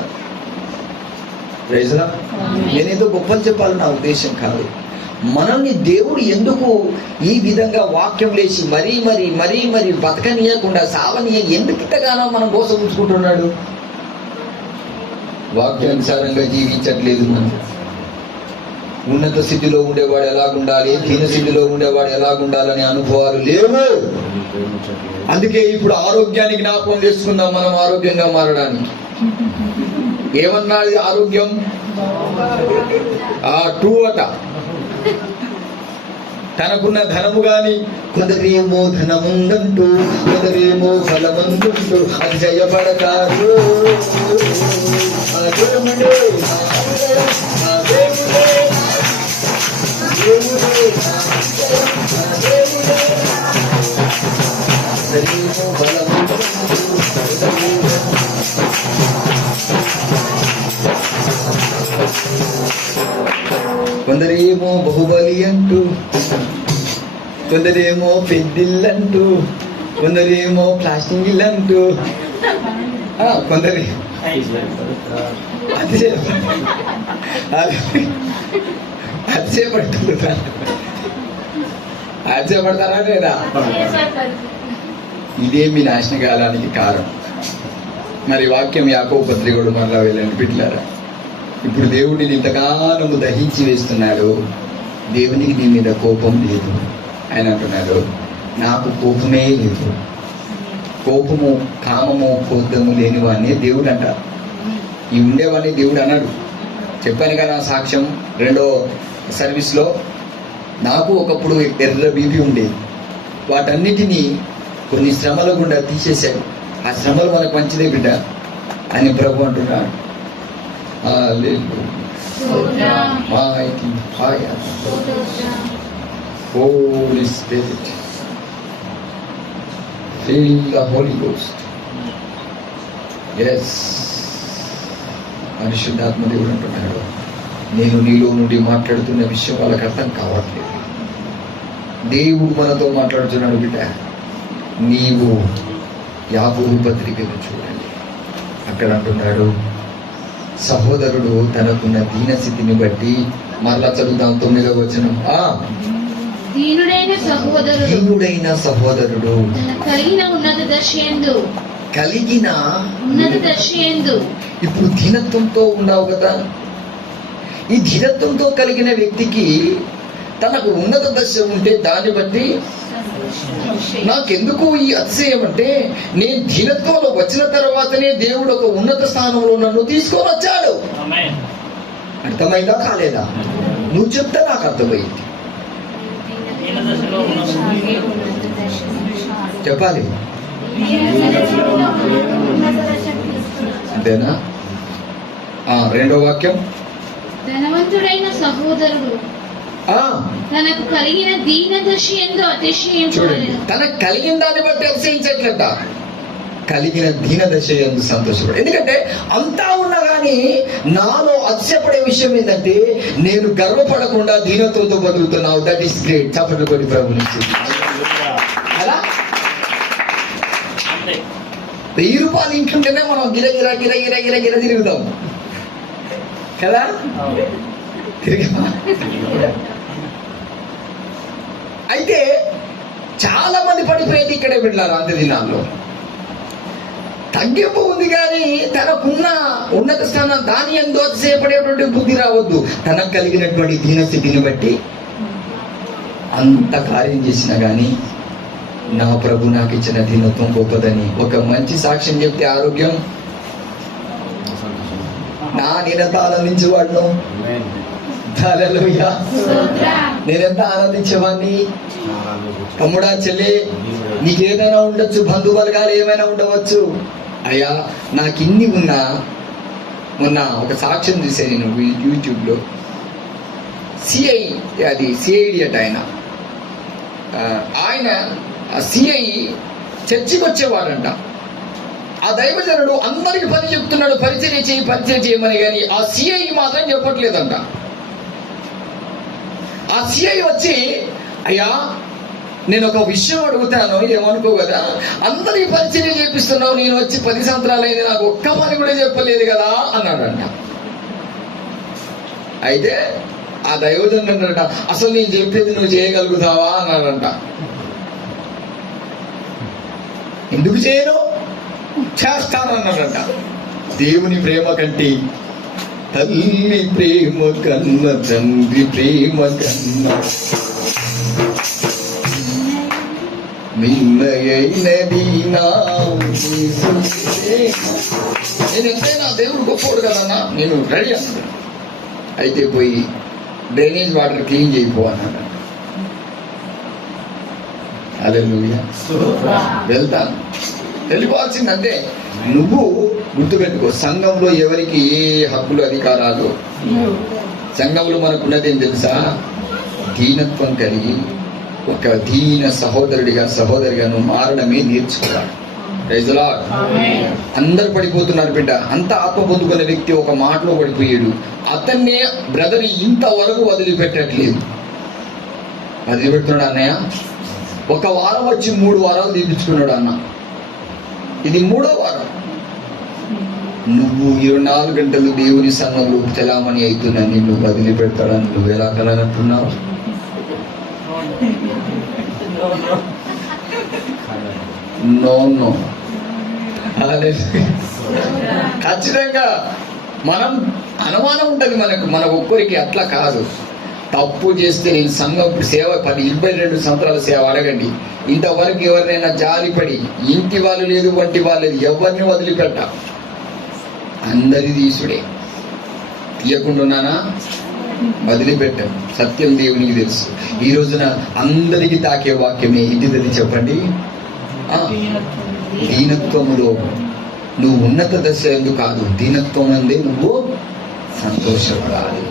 రైజరా, నేనేదో గొప్పలు చెప్పాలని నా ఉద్దేశం కాదు. మనల్ని దేవుడు ఎందుకు ఈ విధంగా వాక్యం లేచి మరీ బతకనీయకుండా సావనీయ ఎందుకు ఇంతగానో మనం కోసం ఉంచుకుంటున్నాడు? వాక్యానుసారంగా జీవించట్లేదు. మనం ఉన్నత స్థితిలో ఉండేవాడు ఎలాగుండాలి, దీన స్థితిలో ఉండేవాడు ఎలాగుండాలనే అనుభవాలు లేవు. అందుకే ఇప్పుడు ఆరోగ్యానికి జ్ఞాపకం చేసుకుందాం. మనం ఆరోగ్యంగా మారడానికి ఏమన్నాడు ఆరోగ్యం? టూ అట. తనకున్న ధనము గాని కొందరేమో ధనముందంటూ కొందరేమో ఫలమందుంటూ అతిశయపడతారు. కొందరేమో బాహుబలి అంటూ కొందరేమో పెద్దిల్లంటూ కొందరేమో ప్లాస్టిక్ ఇల్లు అంటూ కొందరు అతిశయపడతారా లేదా? ఇదే మీ నాశన కాలానికి కారణం. మరి వాక్యం యాకోబు పత్రికడు మరలా వెళ్ళండి బిడ్డలారా. ఇప్పుడు దేవుడిని ఇంతకాలము దహించి వేస్తున్నాడు. దేవునికి నీ మీద కోపం లేదు. ఆయన అంటున్నాడు నాకు కోపమే లేదు. కోపము కామము క్రోధము లేని వాడిని దేవుడు అంట. ఈ ఉండేవాడిని దేవుడు అన్నాడు. చెప్పాను కదా సాక్ష్యం 2వ సర్వీస్లో. నాకు ఒకప్పుడు ఎర్ర బీపీ ఉండేది. వాటన్నిటినీ కొన్ని శ్రమల గుండా తీసేశాడు. ఆ శ్రమలు మనకు మంచిదే బిడ్డ అని ప్రభు అంటున్నాడు. Holy Spirit, fill the Holy Ghost. Yes. పరిశుద్ధాత్మ దేవుడు అంటున్నాడు నేను నీలో నుండి మాట్లాడుతున్న విషయం వాళ్ళకి అర్థం కావట్లేదు. దేవుడు మనతో మాట్లాడుతున్నాడు బిడ్డ. నీవు యాకోబు పత్రికను చూడండి. అక్కడ అంటున్నాడు సహోదరుడు తనకున్న దీనస్థితిని బట్టి, మరలా చదువుతాం 9వ వచనం. దీనుడైన సహోదరుడు కలిగిన ఉన్నత దశ యందు. ఇప్పుడు దీనత్వంతో ఉన్నావు కదా. ఈ దీనత్వంతో కలిగిన వ్యక్తికి తనకు ఉన్నత దశ ఉంటే దాన్ని బట్టి నాకెందుకు ఈ అతిశయం అంటే నేను దీనత్వంలో వచ్చిన తర్వాతనే దేవుడు ఒక ఉన్నత స్థానంలో నన్ను తీసుకొని వచ్చాడు. అర్థమైందా కాలేదా? నువ్వు చెప్తే నాకు అర్థమైంది. చెప్పాలి అంతేనా? 2వ వాక్యం ధనవంతుడైన సహోదరుడు తనకు కలిగిన దీన దశ యందు అతిశయింపవలెను. తనకు కలిగిన దాన్ని బట్టి అతిశయించట్లట, కలిగిన దీన దశ యందు సంతోషపడు. ఎందుకంటే అంతా ఉన్నా కానీ నాలో అతిశయపడే విషయం ఏంటంటే నేను గర్వపడకుండా దీనత్వంతో బతుకుతున్నావు. That is great. చప్పట్లు కొట్టి ప్రభు నుంచి అలా 1000 రూపాయలు ఇంటుంటేనే మనం గిరగిరా తిరుగుతాం కదా. తిరిగా. అయితే చాలా మంది పడిపోయేది ఇక్కడే వెళ్ళారు అంత దినాల్లో. తగ్గింపు ఉంది కానీ తనకున్న ఉన్నత స్థానం దాని ఎందు అతిశయపడేటువంటి బుద్ధి రావద్దు. తనకు కలిగినటువంటి దీనస్థితిని బట్టి అంత కార్యం చేసినా కానీ నా ప్రభు నాకు ఇచ్చిన దీనత్వం గొప్పదని ఒక మంచి సాక్ష్యం చెప్తే ఆరోగ్యం నా నేనెంత ఆనందించేవాడును. హల్లెలూయా. నేనెంత ఆనందించేవాడిని. తమ్ముడా చెల్లి నీకేదైనా ఉండొచ్చు, బంధువర్గాలు ఏమైనా ఉండవచ్చు. అయ్యా నాకు ఇన్ని ఉన్నా మొన్న ఒక సాక్ష్యం చూసాను నేను యూట్యూబ్లో. సిఐడి అట ఆయన సిఐ చర్చికి వచ్చేవాడంట. ఆ దైవజనుడు అందరికి పని చెప్తున్నాడు, పరిచయం చేయమని, కానీ ఆ సిఐకి మాత్రం చెప్పట్లేదంట. ఆ సిఐ వచ్చి అయ్యా నేను ఒక విషయం అడుగుతాను, ఏమనుకో కదా, అందరికి పరిచయం చేపిస్తున్నావు, నేను వచ్చి 10 సంవత్సరాలు అయింది, నాకు ఒక్క పని కూడా చెప్పలేదు కదా అన్నాడంట. అయితే ఆ దైవజనుడు అన్నాడంట, అసలు నేను చెప్పేది నువ్వు చేయగలుగుతావా అన్నాడంట. ఎందుకు చేయను, చేస్తాను అన్నాడంట. దేవుని ప్రేమ కంటే తల్లి ప్రేమ కన్నా తండ్రి ప్రేమ కన్నా మిన్నయైనది నా యేసు ప్రేమ. నేను ఎంతైనా దేవుడు గొప్పోడు కదన్నా, నేను రెడీ అన్నాడు. అయితే పోయి డ్రైనేజ్ వాటర్ క్లీన్ చేయిపో అన్నాడు. హల్లెలూయా. వెళ్తాను, వెళ్ళిపోవాల్సిందంటే. నువ్వు గుర్తుపెట్టుకో, సంఘంలో ఎవరికి ఏ హక్కులు అధికారాలు. సంఘంలో మనకున్నది ఏం తెలుసా, దీనత్వం కలిగి ఒక దీన సహోదరిగా నువ్వు మారడమే నేర్చుకోవాలి. Praise the lord. అందరు పడిపోతున్నారు బిడ్డ. అంత ఆత్మ పొందుకున్న వ్యక్తి ఒక మాటలో పడిపోయాడు. అతన్నే బ్రదర్ ఇంతవరకు వదిలిపెట్టట్లేదు. వదిలిపెడుతున్నాడు అన్నయ్య. 1 వారం వచ్చి 3 వారాలు తీపించుకున్నాడు అన్న. ఇది 3వ వారం. నువ్వు 24 గంటలు దేవుని సంఘంలో చలామణి అవుతున్నా నిన్ను వదిలిపెడతాడని నువ్వు ఎలా కలగంటున్నావు? నో. ఖచ్చితంగా మనం అనుమానం ఉంటుంది మన ఒక్కరికి. అట్లా కాదు. తప్పు చేస్తే నేను సంఘం సేవ 22 సంవత్సరాల సేవ అడగండి, ఇంతవరకు ఎవరినైనా జాలిపడి ఇంటి వాళ్ళు లేదు వంటి వాళ్ళు లేదు ఎవరిని వదిలిపెట్ట. అందరి తీసుడే. తీయకుండానా వదిలిపెట్టాం. సత్యం దేవునికి తెలుసు. ఈ రోజున అందరికి తాకే వాక్యమే ఇంటిది చెప్పండి. దీనత్వములో నువ్వు ఉన్నత దశ ఎందుకు కాదు, దీనత్వం అందే నువ్వు సంతోషపడాలి.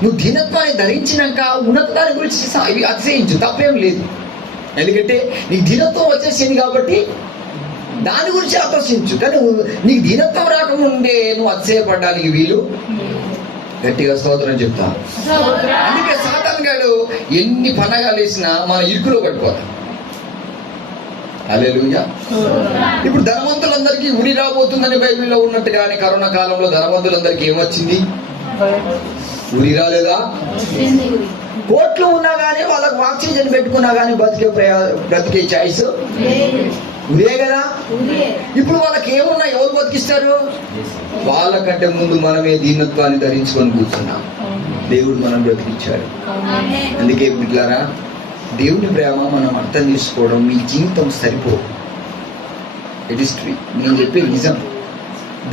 నువ్వు దీనత్వాన్ని ధరించినాక ఉన్నత దాని గురించి అతిశయించు, తప్పేం లేదు. ఎందుకంటే నీకు దీనత్వం వచ్చేసింది కాబట్టి దాని గురించి ఆకర్షించు. కానీ నీకు దీనత్వం రాకముందే నువ్వు అతిశయపడడానికి వీలు. గట్టిగా స్తోత్రం చెప్తా. అందుకే సాతాను గాడు ఎన్ని పనగాలు వేసినా మన ఇరుకులో పడిపోతాం. హల్లెలూయా. ఇప్పుడు ధనవంతులందరికీ ఉరి రాబోతుందని బైబిల్లో ఉన్నట్టుగానే కరోనా కాలంలో ధనవంతులందరికీ ఏమొచ్చింది? ఉరి రాలేదా? కోట్లు ఉన్నా కానీ వాళ్ళకు ఆక్సిజన్ పెట్టుకున్నా కానీ బ్రతికే ఛాయిస్ ఉరే కదా. ఇప్పుడు వాళ్ళకి ఏమున్నా ఎవరు బతికిస్తారు? వాళ్ళకంటే ముందు మనమే దీనత్వాన్ని ధరించుకొని కూర్చున్నాం. దేవుడు మనం బ్రతికించాడు. అందుకే బిడ్డలారా, దేవుని ప్రేమ మనం అర్థం చేసుకోవడం మీ జీవితం సరిపో. It is true. నేను చెప్పే నిజం.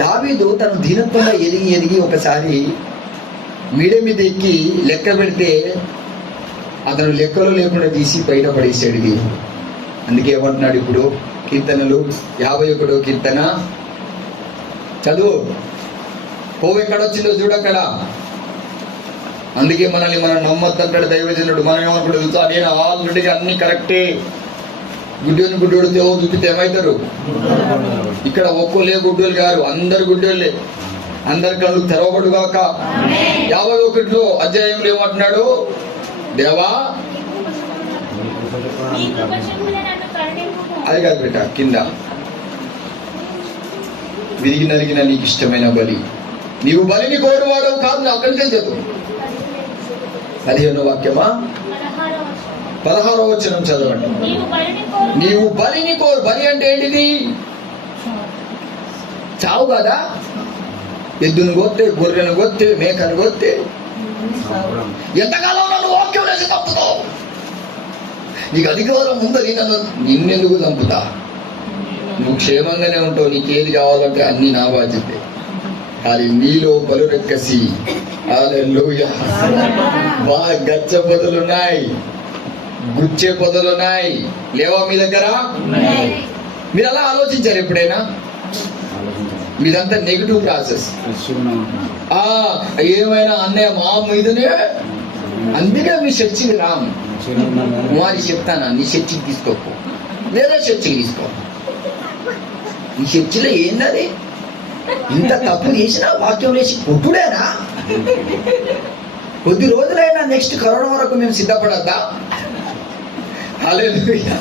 దావీదు తను దీనత్వంగా ఎదిగి ఒకసారి మీడ మీద ఎక్కి లెక్క పెడితే అతను లెక్కలో లేకుండా తీసి బయట పడేసాడు దేవుడు. అందుకే ఏమంటున్నాడు ఇప్పుడు కీర్తనలు 51వ కీర్తన చదువు. కోవ ఎక్కడొచ్చిందో చూడక్కడ. అందుకే మనల్ని మనం నమ్మొద్దంటాడు దైవజనుడు. మనం ఏమనుకుంటే తెలుసా, నేను ఆల్రెడీ అన్ని కరెక్టే. గుడ్డోడు దేవో చూపితే ఏమవుతారు? ఇక్కడ ఒక్కోలే గుడ్డోలు గారు, అందరు గుడ్డోళ్ళే. అందరి కళ్ళు తెరవబడుగాక. 51వ అధ్యాయంలో ఏమంటున్నాడు? దేవా, అది కాదు బిడ్డ, కింద విరిగి నలిగిన నీకు ఇష్టమైన బలి. నీవు బలిని కోరువాడవు కాదు. అక్కడికి చదువు. 15వ వాక్యమా 16వ వచనం చదవండి. నీవు బలిని కోరు. బలి అంటే ఏంటిది? చావు కదా. ఎద్దును కొత్తే, గొర్రెను కొత్తే, మేకను కొత్తే, ఎంతకాలం నన్ను వాక్యం వేసి చంపుతావు? నీకు అధికారం ఉందని నిన్నెందుకు చంపుతా? నువ్వు క్షేమంగానే ఉంటావు, నీకేది కావాలంటే అన్ని నా బాధ్యతే. కానీ నీలో బలురెక్కసి హల్లెలూయా. బాగా గచ్చ పొదలున్నాయి, గుచ్చే పొదలున్నాయి. లేవా మీ దగ్గర? మీరు అలా ఆలోచించారు ఎప్పుడైనా? మీదంతా నెగిటివ్ ప్రాసెస్. ఏమైనా అన్నయ్య మా మీదనే, అందుకే మీ చర్చికి రాము. వారి చెప్తానా, నీ చర్చికి తీసుకోకు, లేదా చర్చికి తీసుకో. ఈ చర్చిలో ఏందని ఇంత తప్పు చేసినా వాక్యం వేసి కొట్టుడేనా? కొద్ది రోజులైనా నెక్స్ట్ కరోనా వరకు మేము సిద్ధపడద్దా? హల్లెలూయా.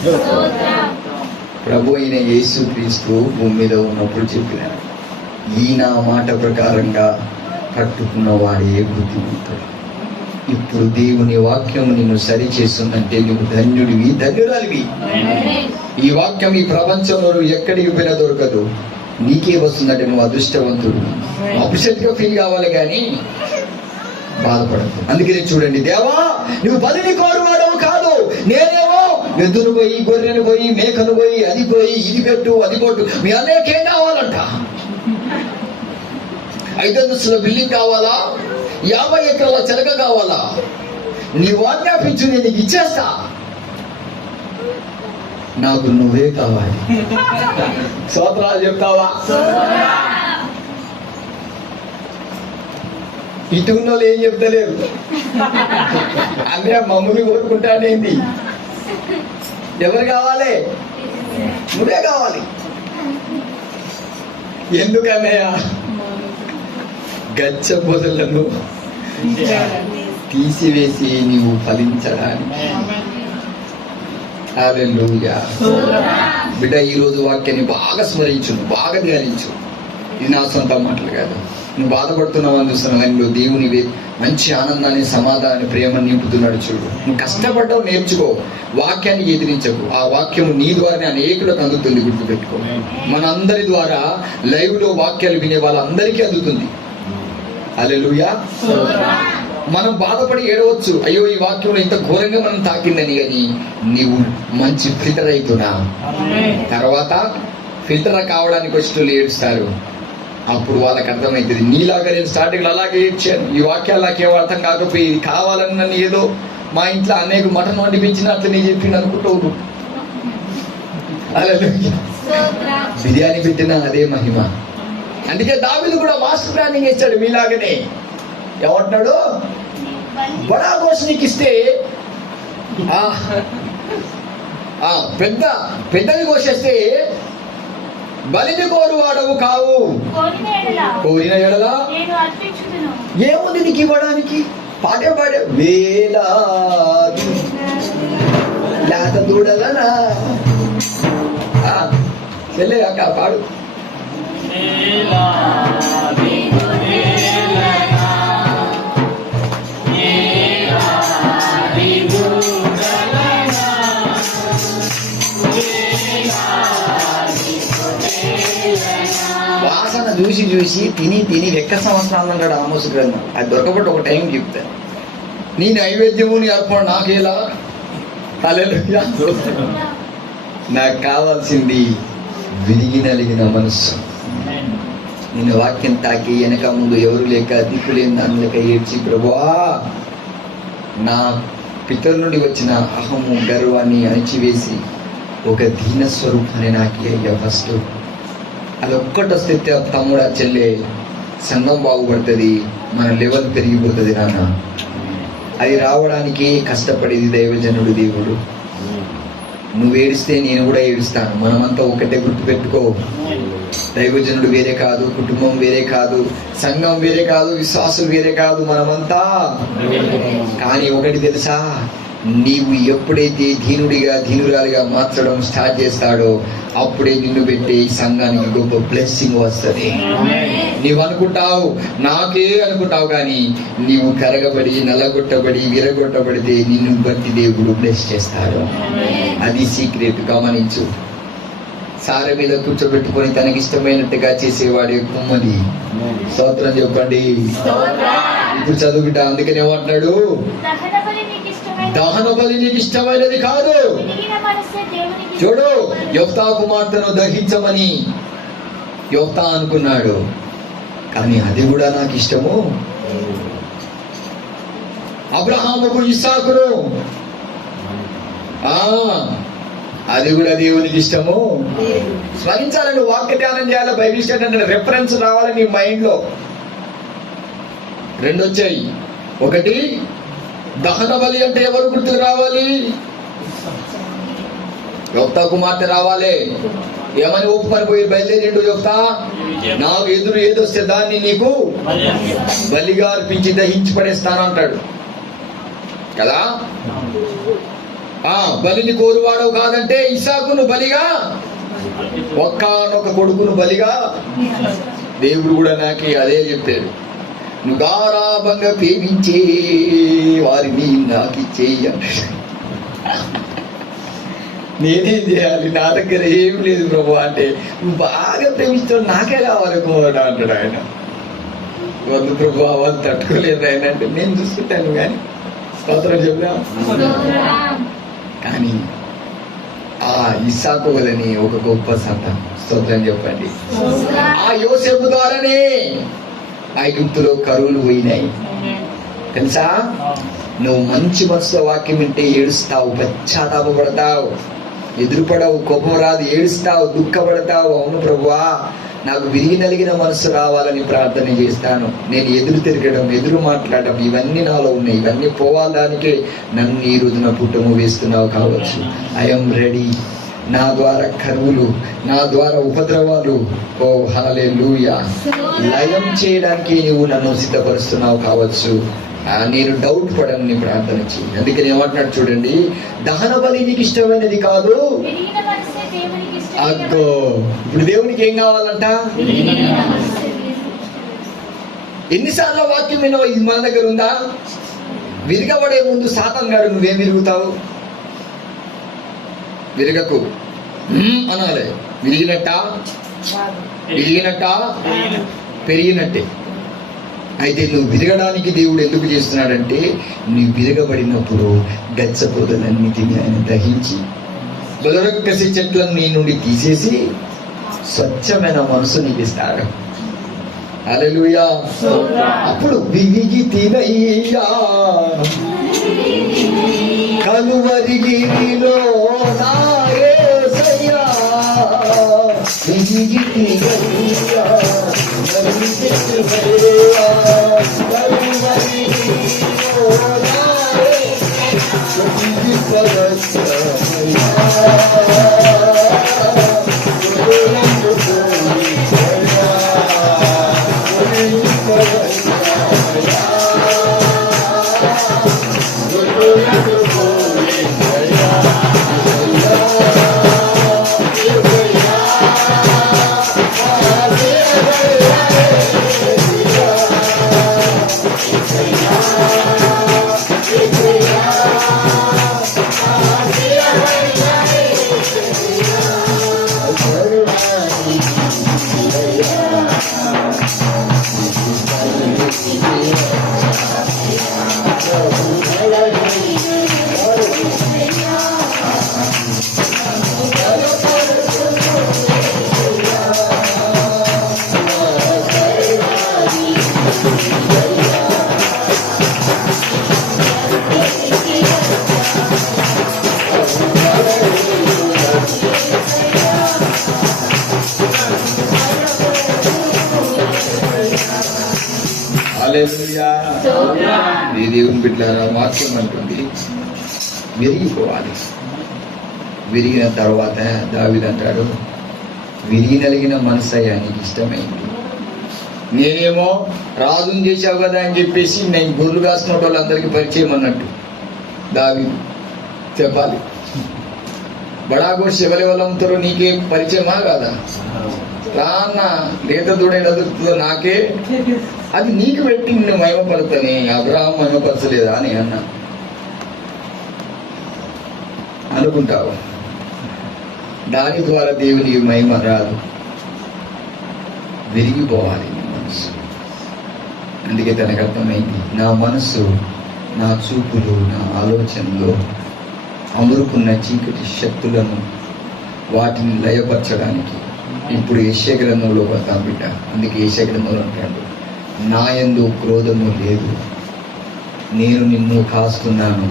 ప్రభు అయిన యేసుక్రీస్తు భూమి మీద ఉన్నప్పుడు చెప్పినాడు, ఈ నా మాట ప్రకారంగా కట్టుకున్న వాడే బుద్ధిమంతుడు. ఇప్పుడు దేవుని వాక్యం నిన్ను సరి చేస్తుందంటే నువ్వు ధన్యుడివి, ధన్యురాలివి. ఈ వాక్యం ఈ ప్రపంచంలో నువ్వు ఎక్కడికి పోయినా దొరకదు, నీకే వస్తుందంటే నువ్వు అదృష్టవంతుడు. అప్సెట్ గా ఫీల్ కావాలి కానీ బాధపడదు. అందుకని చూడండి, దేవా నువ్వు బలిని కోరువాడవు కాదు. నేనేమో ఎద్దును పోయి, గొర్రెను పోయి, మేకను పోయి, అది పోయి, ఇది పెట్టు, అది కొట్టు. మీ అన్నయ్యకి ఏం కావాలంట? 5 అంతస్తుల బిల్డింగ్ కావాలా? 50 ఎకరాల చెలక కావాలా? నీవు ఆజ్ఞాపించు, నేను నీకు ఇచ్చేస్తా. నాకు నువ్వే కావాలి. స్తోత్రాలు చెప్తావా? ఇటు ఉన్న వాళ్ళు ఏం చెప్తలేరు. అన్నయ్య మమ్మల్ని కోరుకుంటానేంది? ఎవరు కావాలి? నువ్వే కావాలి. ఎందుకన్నయ్య? గచ్చ పొదలను తీసివేసి నీవు ఫలించడానికి. హల్లెలూయా. బిడ్డ, ఈ రోజు వాక్యాన్ని బాగా స్మరించు, బాగా ధ్యానించు. ఇది నా సొంత మాటలు కాదు. నువ్వు బాధపడుతున్నావు అని చూస్తున్నావు, కానీ నువ్వు దేవుని మంచి ఆనందాన్ని, సమాధానాన్ని, ప్రేమను నింపుతున్నాడు. చూడు, నువ్వు కష్టపడ్డావు, నేర్చుకో. వాక్యాన్ని ఎదిరించకు. ఆ వాక్యము నీ ద్వారానే అనేకులకు అందుతుంది. గుర్తుపెట్టుకో, మనందరి ద్వారా లైవ్ లో వాక్యాలు వినే వాళ్ళందరికీ అందుతుంది. హల్లెలూయా. మనం బాధపడి ఏడవచ్చు, అయ్యో ఈ వాక్యం ఇంత ఘోరంగా మనం తాకిందని. కానీ నీవు మంచి ఫిల్టర్ అవుతున్నా. తర్వాత ఫిల్టర్ కావడానికి వచ్చేటోళ్ళు ఏడుస్తారు. అప్పుడు వాళ్ళకి అర్థమవుతుంది, నీలాగా నేను స్టార్టింగ్ అలాగే ఏడ్చాను. ఈ వాక్యాలు నాకేం అర్థం కాకపోయి కావాలని నన్ను ఏదో మా ఇంట్లో అనేక మటన్ వండిపించినట్లు నేను చెప్పింది అనుకుంటావు. హల్లెలూయా. బిర్యానీ పెట్టినా అదే మహిమ. అందుకే దావీదు కూడా మాస్టర్ ప్లానింగ్ ఇచ్చాడు మీలాగనే. ఏమంటున్నాడు? బడా గోష్ నీకు ఇస్తే పెద్దది కోసేస్తే బలిని కోరువాడవు కావు. కోరిన ఎడలా ఏముంది నీకు ఇవ్వడానికి? పాటే వేలాది లేత దూడలనా చెల్లె అక్క పాడు. వాసన చూసి చూసి తిని వెక్క సంవత్సరాలు అంటాడు ఆమోసు గ్రంథం. అది దొరకబట్టి ఒక టైం చెప్తాను. నీ నైవేద్యము నీ అర్పణ నాకేలా? హల్లెలూయా. నాకు కావాల్సింది విరిగి నలిగిన మనస్సు. నేను వాక్యం తాకి వెనక ముందు ఎవరు లేక దిక్కులేని దాని లేక ఏడ్చి, ప్రభువా నా పితరుల నుండి వచ్చిన అహము, గర్వాన్ని అణిచివేసి ఒక దీన స్వరూపాన్ని నాకు అయ్యా. ఫస్ట్ అది ఒక్కటి వస్తే తమ్ముడు, చెల్లె, సంఘం బాగుపడుతుంది, మన లెవెల్ పెరిగిపోతుంది. నాన్న, అది రావడానికి కష్టపడేది దైవజనుడు, దేవుడు. నువ్వు ఏడిస్తే నేను కూడా ఏడుస్తాను. మనమంతా ఒకటే, గుర్తుపెట్టుకో. దైవజనుడు వేరే కాదు, కుటుంబం వేరే కాదు, సంఘం వేరే కాదు, విశ్వాసులు వేరే కాదు, మనమంతా. కానీ ఒకటి తెలుసా, నీవు ఎప్పుడైతే దీనుడిగా దీనురాలిగా మార్చడం స్టార్ట్ చేస్తాడో అప్పుడే నిన్ను పెట్టే ఈ సంఘానికి గొప్ప బ్లెస్సింగ్ వస్తుంది. నీవు అనుకుంటావు నాకే అనుకుంటావు, కానీ నీవు కరగబడి నలగొట్టబడి విరగొట్టబడితే నిన్ను బట్టి దేవుడు బ్లెస్ చేస్తాడు. అది సీక్రెట్, గమనించు. సారె మీద కూర్చోబెట్టుకొని తనకి ఇష్టమైనట్టుగా చేసేవాడే కుమ్మది. స్తోత్రం చెప్పండి. ఇప్పుడు చదువుకుంట. అందుకని ఏమంటున్నాడు? దహన బలి నీకు ఇష్టమైనది కాదు. చూడు, యొఫ్తా కుమార్తెను దహించమని యొఫ్తా అనుకున్నాడు, కానీ అది కూడా నాకు ఇష్టము. అబ్రహాముకు ఇస్సాకును, అది కూడా దేవునికి ఇష్టము. స్మరించాలని, వాక్య ధ్యానం చేయాలి, బైబిల్ స్టడీ అంటే రెఫరెన్స్ రావాలి నీ మైండ్ లో. రెండు వచ్చాయి. ఒకటి దహన బలి అంటే ఎవరు గుర్తుకు రావాలి? యొఫ్తా కుమార్తె రావాలి. ఏమని ఒప్పుకొని పోయి బయలుదేరిండు యొఫ్తా? నాకు ఎదురు ఏదొస్తే దాన్ని నీకు బలిగా అర్పించి దహించి పడేస్తాను అంటాడు కదా. బలిని కోరువాడవు కాదంటే ఇస్సాకును బలిగా, ఒక్కనొక కొడుకును బలిగా. దేవుడు కూడా నాకు అదే చెప్పాడు, నువ్వు గారాభంగా ప్రేమించే వారిని నాకు చేయ. నేనేం చేయాలి? నా దగ్గర ఏం లేదు ప్రభు అంటే, నువ్వు బాగా ప్రేమిస్తావు, నాకే కావాలి కుమారుడు అంటాడు ఆయన. వద్దు ప్రభు, అవన్నీ తట్టుకోలేదు ఆయన అంటే, నేను చూసుకుంటాను కానీ. స్తోత్రం చెప్దాం. కానీ ఆ ఇస్సాకు వలని ఒక గొప్ప సంతానం. స్తోత్రం చెప్పండి. ఆ యోసేపు ద్వారానే ఐగుప్తులో కరువులు పోయినాయి తెలుసా. నువ్వు మంచి మనసులో వాక్యం వింటే ఏడుస్తావు, పశ్చాత్తాపపడతావు, ఎదురుపడవు, కోపం రాదు, ఏడుస్తావు, దుఃఖపడతావు. అవును ప్రభువా, నాకు విరిగి నలిగిన మనసు రావాలని ప్రార్థన చేస్తాను. నేను ఎదురు తిరగడం, ఎదురు మాట్లాడడం, ఇవన్నీ నాలో ఉన్నాయి. ఇవన్నీ పోవాలనికే నన్ను ఈ రోజున పుట్టము వేస్తున్నావు కావచ్చు. I'm ready. నా ద్వారా కరువులు, నా ద్వారా ఉపద్రవాలు, ఓ హల్లెలూయా, లయం చేయడానికి నువ్వు నన్ను సిద్ధపరుస్తున్నావు కావచ్చు. నేను డౌట్ పడని ప్రార్థన చేయి. అందుకని ఏమంటున్నాడు చూడండి, దహన బలి నీకు ఇష్టమైనది కాదు. అగ్గో, ఇప్పుడు దేవునికి ఏం కావాలంట? ఎన్నిసార్లు వాక్యం వినో, ఇది మన దగ్గర ఉందా? విరగబడే ముందు సాతాను గాడు నువ్వేం విరుగుతావు? విరగకు అనాలి. విరిగినట్ట పెరిగినట్టే. అయితే నువ్వు విరగడానికి దేవుడు ఎందుకు చేస్తున్నాడంటే, నువ్వు విరగబడినప్పుడు గచ్చ పొదలన్నిటిని ఆయన దహించి బొదరకసి చెట్లను నీ నుండి తీసేసి స్వచ్ఛమైన మనసు నీకు ఇస్తాడు. హల్లెలూయా. అప్పుడు విరిగి తినయ్యా కలువరిగిరిలో నా యేసయ్యా, విరిగి తినయ్యా కలువరిగిరిలో నా దేవుని బిడ్డలారా, వాక్యం అంటుంది విరిగిపోవాలి. విరిగిన తర్వాత దావీదు అంటాడు, విరిగి నలిగిన మనసయ్యా నీకు ఇష్టమైంది. నేనేమో రాజుని చేశావు కదా అని చెప్పేసి నేను గొర్రెలు కాసిన వాళ్ళందరికీ పరిచయం అన్నట్టు దావీదు చెప్పాలి. బడాగో శివలెవలు అమ్ముతారో నీకే పరిచయమా కాదా? రాన్న లేత దూడ దొరుకుతుందో నాకే, అది నీకు పెట్టి నిన్ను మహిమపడతానే, అబ్రహాం మహిమపరచలేదా అని అన్నా అనుకుంటావు. దాని ద్వారా దేవుని మహిమ రాదు, విరిగిపోవాలి నీ మనసు. అందుకే తనకు అర్థమైంది, నా మనసు, నా చూపులు, నా ఆలోచనలో అమరుకున్న చీకటి శక్తులను, వాటిని లయపరచడానికి ఇప్పుడు యెషయా గ్రంథంలో వస్తాం బిడ్డ. అందుకే యెషయా గ్రంథంలో అంటాడు, నా యందు క్రోధము లేదు, నేను నిన్ను కాస్తున్నాను,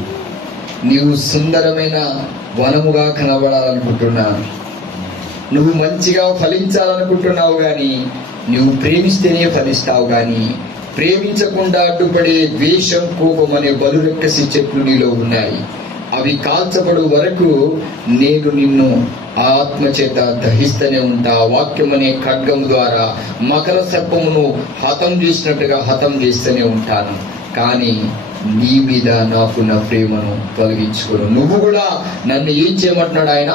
నీవు సుందరమైన వనముగా కనబడాలనుకుంటున్నాను, నువ్వు మంచిగా ఫలించాలనుకుంటున్నావు, కానీ నువ్వు ప్రేమిస్తేనే ఫలిస్తావు, కానీ ప్రేమించకుండా అడ్డుపడే ద్వేషం, కోపం అనే బలురెక్కసి చెట్లు నీలో ఉన్నాయి. అవి కాల్చబడు వరకు నేను నిన్ను ఆత్మ చేత దహిస్తూనే ఉంటా. వాక్యం అనే ఖడ్గము ద్వారా మకర సర్పమును హతం చేసినట్టుగా హతం చేస్తూనే ఉంటాను, కానీ నీ మీద నాకున్న ప్రేమను తొలగించుకోను. నువ్వు కూడా నన్ను ఏం చేయమంటున్నాడు ఆయన?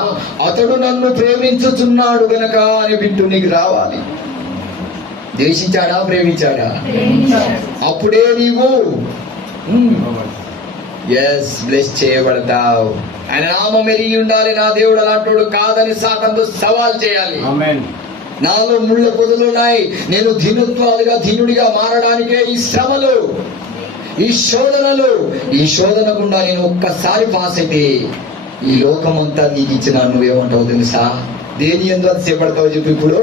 అతడు నన్ను ప్రేమించుచున్నాడు గనక అని వింటూ నీకు రావాలి. ద్వేషించాడా? ప్రేమించాడా? అప్పుడే నీవు బ్లెస్ చేయబడతావు. ఆయన నామం ఎరిగి ఉండాలి. నా దేవుడు అలాంటి కాదని సాతానుతో సవాల్ చేయాలి. నాలో ముళ్ళ పొదలున్నాయి, నేను దీనుడిగా మారడానికే ఈ శ్రమలు, ఈ శోధనలు. ఈ శోధన గుండా నేను ఒక్కసారి పాస్ అయితే ఈ లోకమంతా నీకు ఇచ్చిన నువ్వేమంటావు తెలుసా? దేని ఎందుకు చేపడతావు చెప్పి ఇప్పుడు?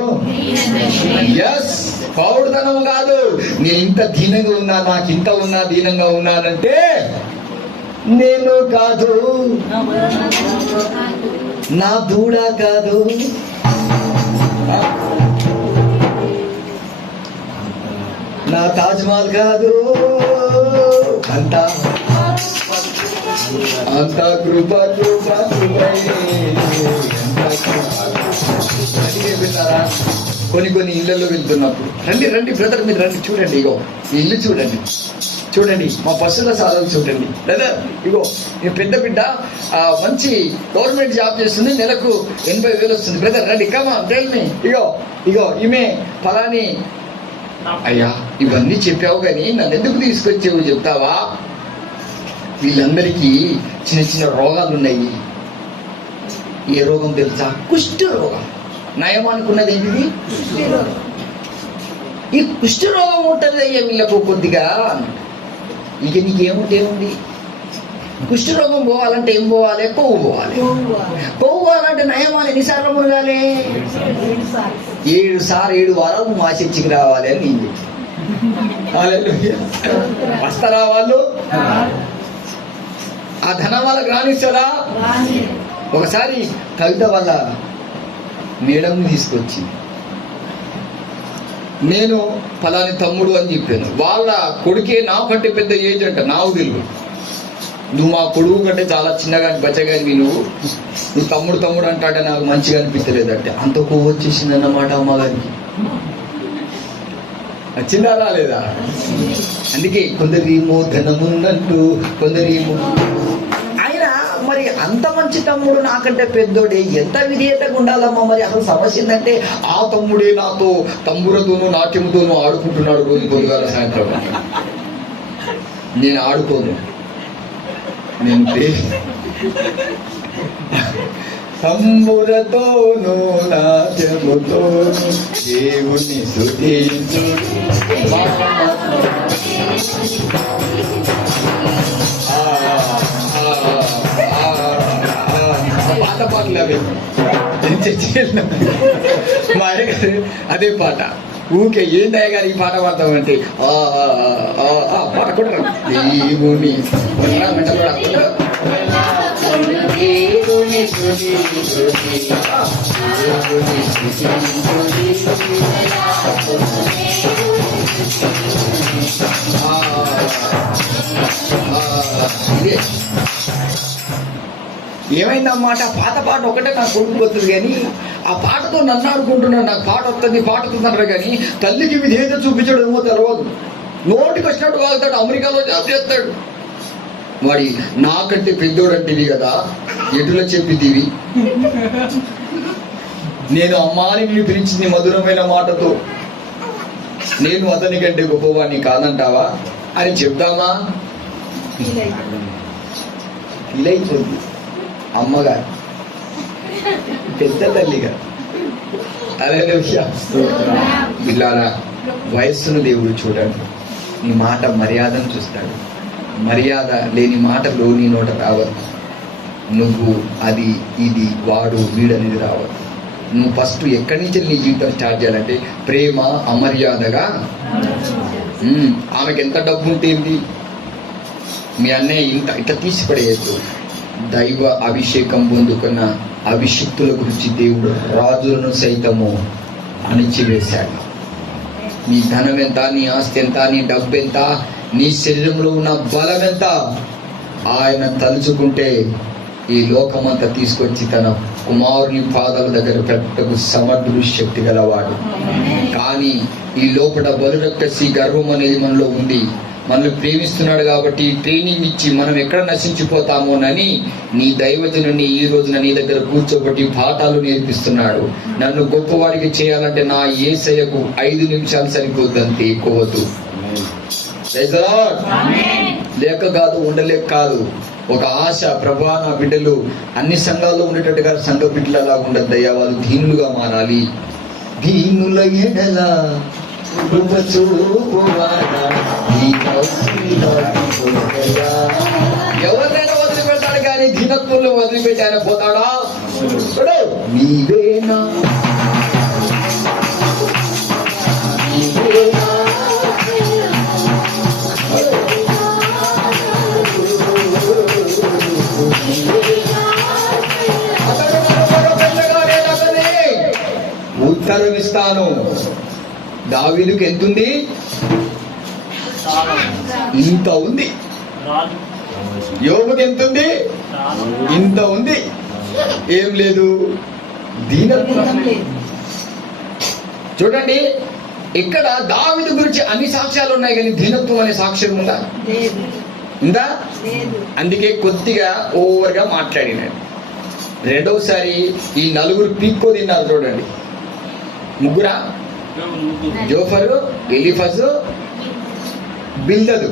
ఎస్, పౌరుతనం కాదు. నేను ఇంత దీనంగా ఉన్నా, నాకు ఇంత ఉన్నా, దీనంగా ఉన్నానంటే నేను కాదు, నా దూడ కాదు, నా తాజ్మహల్ కాదు, అంతా అంతా కృప కృప కృప. కొన్ని ఇళ్లలో వెళ్తున్నప్పుడు, రండి రండి బ్రదర్ మీరు రండి, చూడండి ఇగో ఈ ఇల్లు చూడండి, చూడండి మా పశువుల సాధన చూడండి బ్రదర్, ఇగో ఈ పెద్ద బిడ్డ మంచి గవర్నమెంట్ జాబ్ చేస్తుంది, నెలకు 80,000 వస్తుంది బ్రదర్, రండి కమా టెల్ మీ, ఇగో ఈమె ఫలాని. అయ్యా ఇవన్నీ చెప్పావు కానీ నన్ను ఎందుకు తీసుకొచ్చావు చెప్తావా? వీళ్ళందరికీ చిన్న చిన్న రోగాలు ఉన్నాయి. ఏ రోగం తెలుసా? కుష్ఠ రోగం. నయం అనుకున్నది ఏంటిది? ఈ కుష్ఠ రోగం ఉంటుంది అయ్యా వీళ్ళకు కొద్దిగా. ఇక నీకేముంటేముంది? కుష్ఠ రోగం పోవాలంటే ఏం పోవాలి? కొవ్వు పోవాలి. కొవ్వు పోవాలంటే నయమాలు ఎన్నిసార్లు మునగాలి? 7 వారాలు నువ్వు మా చర్చికి రావాలి అని నేను వస్తారా వాళ్ళు? ఆ ధనం వాళ్ళకి రానిస్తారా? ఒకసారి కవిత వాళ్ళ మేడం తీసుకొచ్చి నేను ఫలాని తమ్ముడు అని చెప్పాను. వాళ్ళ కొడుకే నాకంటే పెద్ద ఏజ్ అంట, నాకు తెలియదు. నువ్వు మా కొడుకు కంటే చాలా చిన్నగా బచ్చగాని, నువ్వు తమ్ముడు అంటాడే నాకు మంచిగా అనిపించలేదంటే అంత కొవ్వు వచ్చేసింది అన్నమాట అమ్మగారికి. వచ్చిందా రాలేదా? అందుకే కొందరేమో ధనమున్నట్టు, కొందరేమో ఆయన మరి అంత మంచి తమ్ముడు నాకంటే పెద్దోడే, ఎంత విధేయతగా ఉండాలమ్మా. మరి అసలు సమస్య ఏంటంటే ఆ తమ్ముడే నాతో తంబురతోనూ నాట్యముతోనూ ఆడుకుంటున్నాడు రోజు పొద్దుగాల సాయంత్రం. నేను ఆడుకోను, నేను తంబురతోనూ నాట్యముతోనూ దేవుని స్తుతించు. పాత పాటలు అవి మా అయ్యగారు అదే పాట ఊకే ఏందయ్య గారు ఈ పాట పాడతామంటే పాట కూడా దేవుని ఇదే ఏమైందన్నమాట. పాత పాట ఒకటే నాకు కొడుకుపోతుంది, కానీ ఆ పాటతో నన్ను ఆడుకుంటున్నాడు. నాకు పాట వస్తుంది పాడుతున్నారు, కానీ తల్లికి విధేయత చూపించడం ఏమో తెలియదు. నోటికి వచ్చినట్టు వాళ్తాడు, అమెరికాలో జాబ్ చేస్తాడు. వాడి నాకంటే పెద్దోడంటివి కదా, ఎటులో చెప్పితివి? నేను అమ్మాని నిన్ను పిలిచింది మధురమైన మాటతో, నేను అతని కంటే గొప్పవాడిని కాదంటావా అని చెప్దామా? ఫీల్ అవుతుంది అమ్మగారు, పెద్ద తల్లిగా. హల్లెలూయా. పిల్లారా, వయస్సును దేవుడు చూడండి, నీ మాట మర్యాదను చూస్తాడు. మర్యాద లేని మాటలు నీ నోట రావద్దు. నువ్వు అది ఇది వాడు వీడనేది రావద్దు. నువ్వు ఫస్ట్ ఎక్కడి నుంచి నీ జీవితం స్టార్ట్ చేయాలంటే ప్రేమ అమర్యాదగా. ఆమెకి ఎంత డబ్బు ఉంటుంది, మీ అన్నయ్య ఇంత ఇట్లా తీసి పడేయద్దు. దైవ అభిషేకం పొందుకున్న అభిషిక్తుల గురించి దేవుడు రాజులను సైతము అణిచివేశాడు. నీ ధనం ఎంత, నీ ఆస్తి ఎంత, నీ డబ్బు ఎంత, నీ శరీరంలో ఉన్న బలం ఎంత, ఆయన తలుచుకుంటే ఈ లోకమంతా తీసుకొచ్చి తన కుమారుని పాదాల దగ్గర పెట్టకు సమర్థుడు, శక్తి గలవాడు. కానీ ఈ లోపల బలురక్కసి గర్వం అనేది మనలో ఉంది. మనల్ని ప్రేమిస్తున్నాడు కాబట్టి ట్రైనింగ్ ఇచ్చి మనం ఎక్కడ నశించిపోతామోనని నీ దైవజనుని ఈ రోజున నీ దగ్గర కూర్చోబెట్టి పాఠాలు నేర్పిస్తున్నాడు. నన్ను గొప్పవాడికి చేయాలంటే నా యేసయ్యకు 5 నిమిషాలు సరిపోద్దంతే, ఎక్కువద్దు. లేక కాదు, ఉండలేక కాదు. ఒక ఆశ, ప్రభా నా బిడ్డలు అన్ని సంఘాల్లో ఉండేటట్టుగా సంఘ బిడ్డలు అలా ఉండద్దయ్యా, వాళ్ళు దీనులుగా మారాలి. దీనుల ఎడల ఎవరినైనా వదిలిపెడతాడు కానీ దీనత్వంలో వదిలిపెట్టి ఆయన పోతాడా? నీవేనా ఉత్తరం ఇస్తాను. దావీదుకి ఎంతుంది? ఇంత ఉంది. యోబుకి ఎంతుంది? ఇంత ఉంది. ఏం లేదు, దీనత్వం. చూడండి, ఇక్కడ దావీదు గురించి అన్ని సాక్ష్యాలు ఉన్నాయి కానీ దీనత్వం అనే సాక్ష్యం ఉందా? ఉందా? అందుకే కొద్దిగా ఓవర్గా మాట్లాడినాడు. రెండవసారి ఈ 4 పీక్కో తిన్నారు. చూడండి, ముగ్గురా? జోఫరు, ఎలీఫజు, బిల్దదు,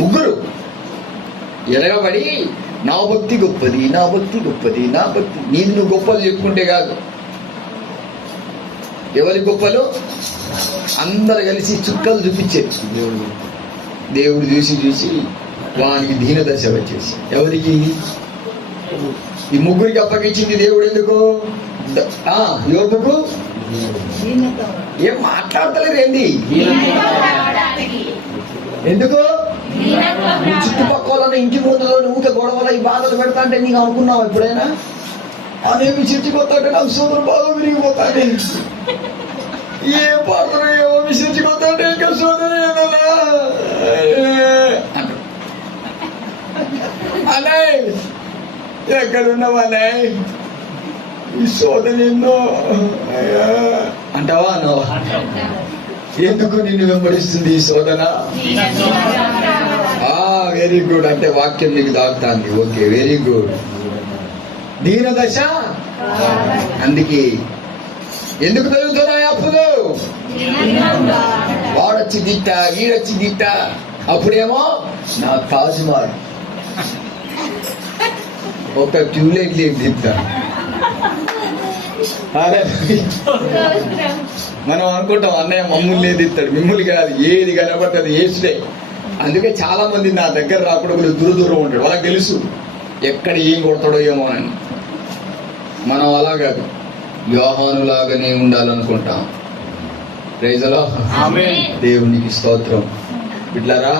ముగ్గురు ఎరగబడి నా భక్తి గొప్పది, నా భక్తి గొప్పది, నా భక్తి. నీది నువ్వు గొప్పలు చెప్పుకుంటే కాదు. ఎవరి గొప్పలు? అందరు కలిసి చుక్కలు చూపించేది. దేవుడు చూసి చూసి వానికి దీన దశ వచ్చేసి, ఎవరికి? ఈ ముగ్గురికి అప్పగించింది దేవుడు. ఎందుకు? యోబుకు ఏం మాట్లాడతలేదు ఏంది? ఎందుకు? చుట్టుపక్కల ఇంటి ముందులో ఊక గొడవల ఈ బాధలు పెడతా అంటే నీకు అనుకున్నావు ఎప్పుడైనా? అనేవి చిర్చిపోతాంటే నాకు సోదరు బాగా విరిగిపోతాండి. ఏ పాత్ర ఏమో విసిరిచిపోతాంటే ఇంకా సోదరు ఏదన్నా అనే ఎక్కడున్నావనే ఈ సోదరు ఎన్నో అంటావా అన్నావా? ఎందుకు నిన్ను వెంబడిస్తుంది ఈ శోధన? Very good. అంటే వాక్యం నీకు దాగుతాంది. Okay, very good. దీన దశ. అందుకే ఎందుకు పెరుగుతున్నాయి అప్పులు? వాడొచ్చి దిట్ట, వీడొచ్చి దిట్ట. అప్పుడేమో నా తాజ్మహల్ ఒక ట్యూబ్లైట్ లేదు దిట్ట. మనం అనుకుంటాం అన్నయ్య మమ్మల్ని దిస్తాడు, మిమ్మల్ని కాదు. ఏది కనబడుతుంది ఏసుడే. అందుకే చాలా మంది నా దగ్గర రాకుండా దూరం ఉంటాడు. వాళ్ళకి తెలుసు ఎక్కడ ఏం కొడతాడో ఏమో అని. మనం అలా కాదు, యోహానులాగానే ఉండాలనుకుంటాం. Praise the Lord. దేవునికి స్తోత్రం. బిడ్డలారా,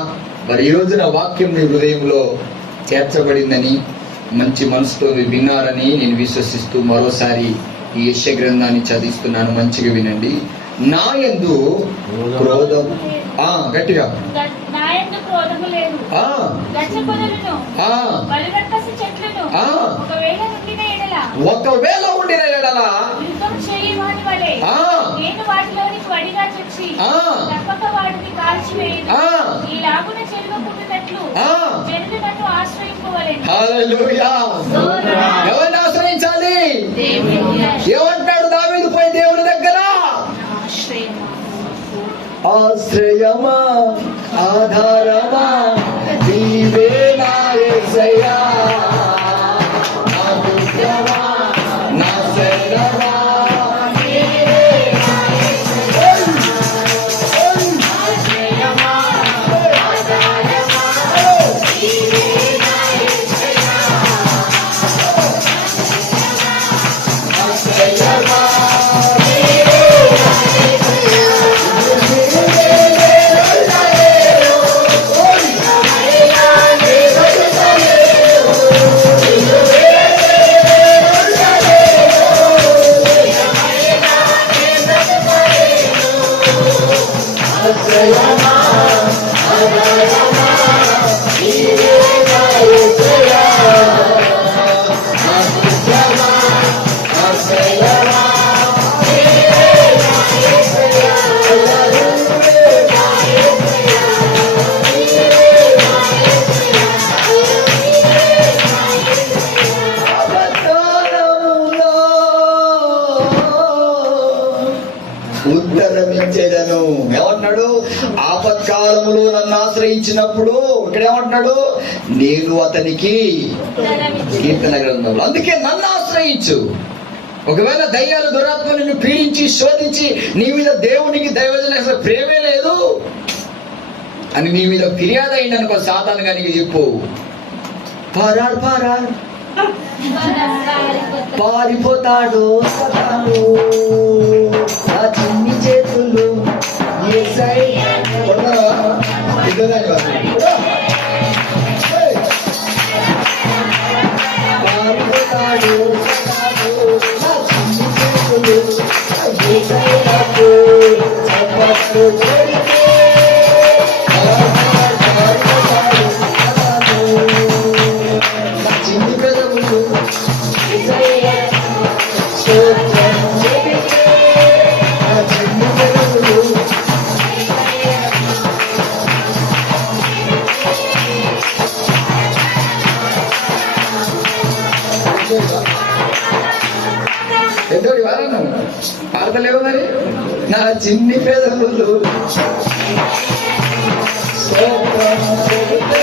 మరి ఈ రోజున వాక్యం మీ హృదయంలో చేర్చబడిందని, మంచి మనసుతో విన్నారని నేను విశ్వసిస్తూ మరోసారి ఈ యెషయా గ్రంథాన్ని చదివిస్తున్నాను. మంచిగా వినండి. నా యందు క్రోధం, గట్టిగా, ఒకవేళ ఉండిన ఎడల జనులు నన్ను ఆశ్రయింపవలెను. హల్లెలూయా. ఎవరిని ఆశ్రయించాలి? ఏమంటాడు దావీదు పోయి దేవుని దగ్గర? ఆశ్రయమా, ఆధారమా, నీవే నా యేసయ్యా, నా దుర్గమా, నా శరణమా, నీవే నా యేసయ్యా. ఆశ్రయమా, ఆధారమా, నీవే నా యేసయ్యా, ఆశ్రయమా, ఉత్తరమిచ్చేదను. ఏమంటున్నాడు? ఆపత్కాలములో నన్ను ఆశ్రయించినప్పుడు ఇక్కడ ఏమంటున్నాడు? నేను అతనికి కీర్తన గ్రంథంలో. అందుకే నన్ను ఆశ్రయించు. ఒకవేళ దయ్యాలు దురాత్మలు నిన్ను పీడించి శోధించి నీ మీద దేవునికి దైవజన అసలు ప్రేమే లేదు అని నీ మీద ఫిర్యాదు అయిందనుకో, సాతాను గారికి చెప్పు, పారాడు పారాడు పారిపోతాడు సాతాను. ఆ చిన్ని చేతులు యేసయ్యా పారిపోతాడు సాతాను. ఆ చిన్ని చేతులు యేసయ్యాకు చప్పట్లు కొడితే పారిపోతాడు సాతాను. ఆ చిన్ని పెదవులు యేసయ్యాకు స్తోత్రం చెబితే ఆ చిన్ని పెదవులు ఎంతోటి వారాను పాడతలేవు మరి. నా చిన్ని పెదవులు స్తోత్రం చెబితే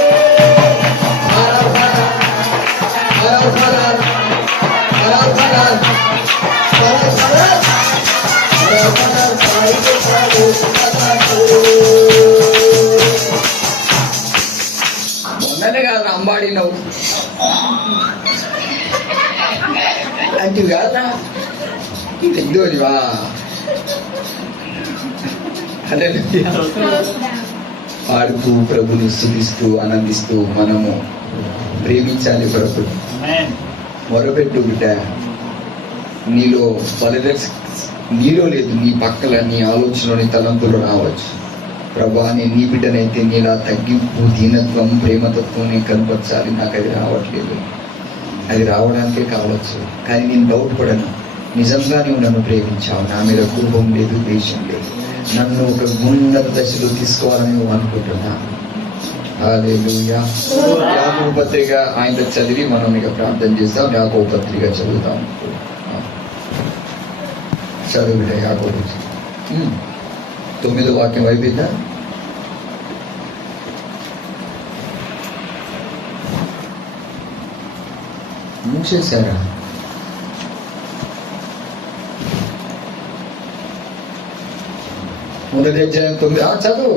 మొన్ననే కాదు అంబాడి నువ్వు అంటే కాదా పెద్దోడివా? ఆడుతూ ప్రభుని స్తుతిస్తూ ఆనందిస్తూ మనము ప్రేమించాలి. ప్రభు మొరపెట్టు బిడ్డ. నీలో నీలో లేదు, నీ పక్కల నీ ఆలోచనలోని తలంపులు రావచ్చు. ప్రభా నేను నీ బిడ్డనైతే నీలా తగ్గింపు, దీనత్వం, ప్రేమతత్వం నేను కనపరచాలి. నాకు అది రావట్లేదు. అది రావడానికే కావచ్చు. కానీ నేను డౌట్ పడను. నిజంగా నువ్వు నన్ను ప్రేమించావు. నా మీద కోపం లేదు, ద్వేషం లేదు. నన్ను ఒక ఉన్నత దశలో తీసుకోవాలని నువ్వు అనుకుంటున్నా. హల్లెలూయా. యాకోబు పత్రిక ఆయన చదివి మనం ఇక ప్రార్థన చేస్తాం. యాకోబు పత్రిక చదువుతాం. చదువు యాకోబు 9వ వాక్యం అయిపోయిందా? చేశారా? మొదటి అధ్యాయం 9 చదువు.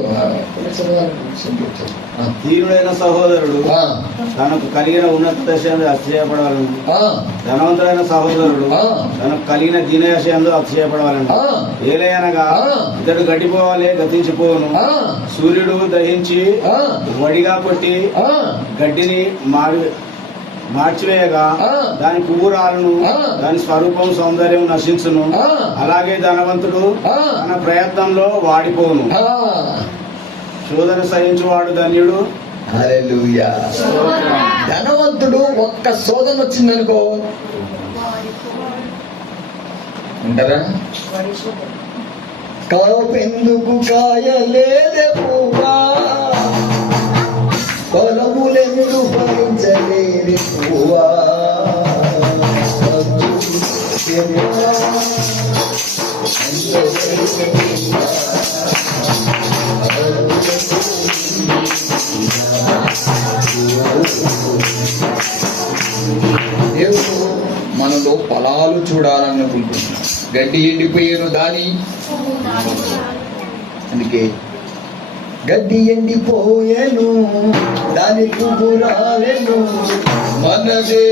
ధీరుడైన సహోదరుడు తనకు కలిగిన ఉన్నత దశయందు అతిశయపడవలను. ధనవంతుడైన సహోదరుడు తనకు కలిగిన దీనదశయందు అతిశయపడవలను. ఏలయనగా ఇతడు గడిపోవాలే గతించిపోవును. సూర్యుడు దహించి వడిగా కొట్టి గడ్డిని మార్చివేయగా దాని పువ్వు రాలును, దాని స్వరూపం సౌందర్యం నశించును. అలాగే ధనవంతుడు తన ప్రయత్నంలో వాడిపోను. శోధన సహించువాడు ధన్యుడు. హల్లెలూయా. ధనవంతుడు ఒక్క శోధన వచ్చిందనుకో ఉంటారా? కాపెందుకు కాయలేదే పువ్వా, ఫలములెందు ఫలించలేని పువ్వా. దేవుడు మనలో ఫలాలు చూడాలనుకుంటున్నాడు. గడ్డి ఎండిపోయాను దాని అందుకే గడ్డి ఎండిపోయాను దాని పువ్వు రాలేను మనదే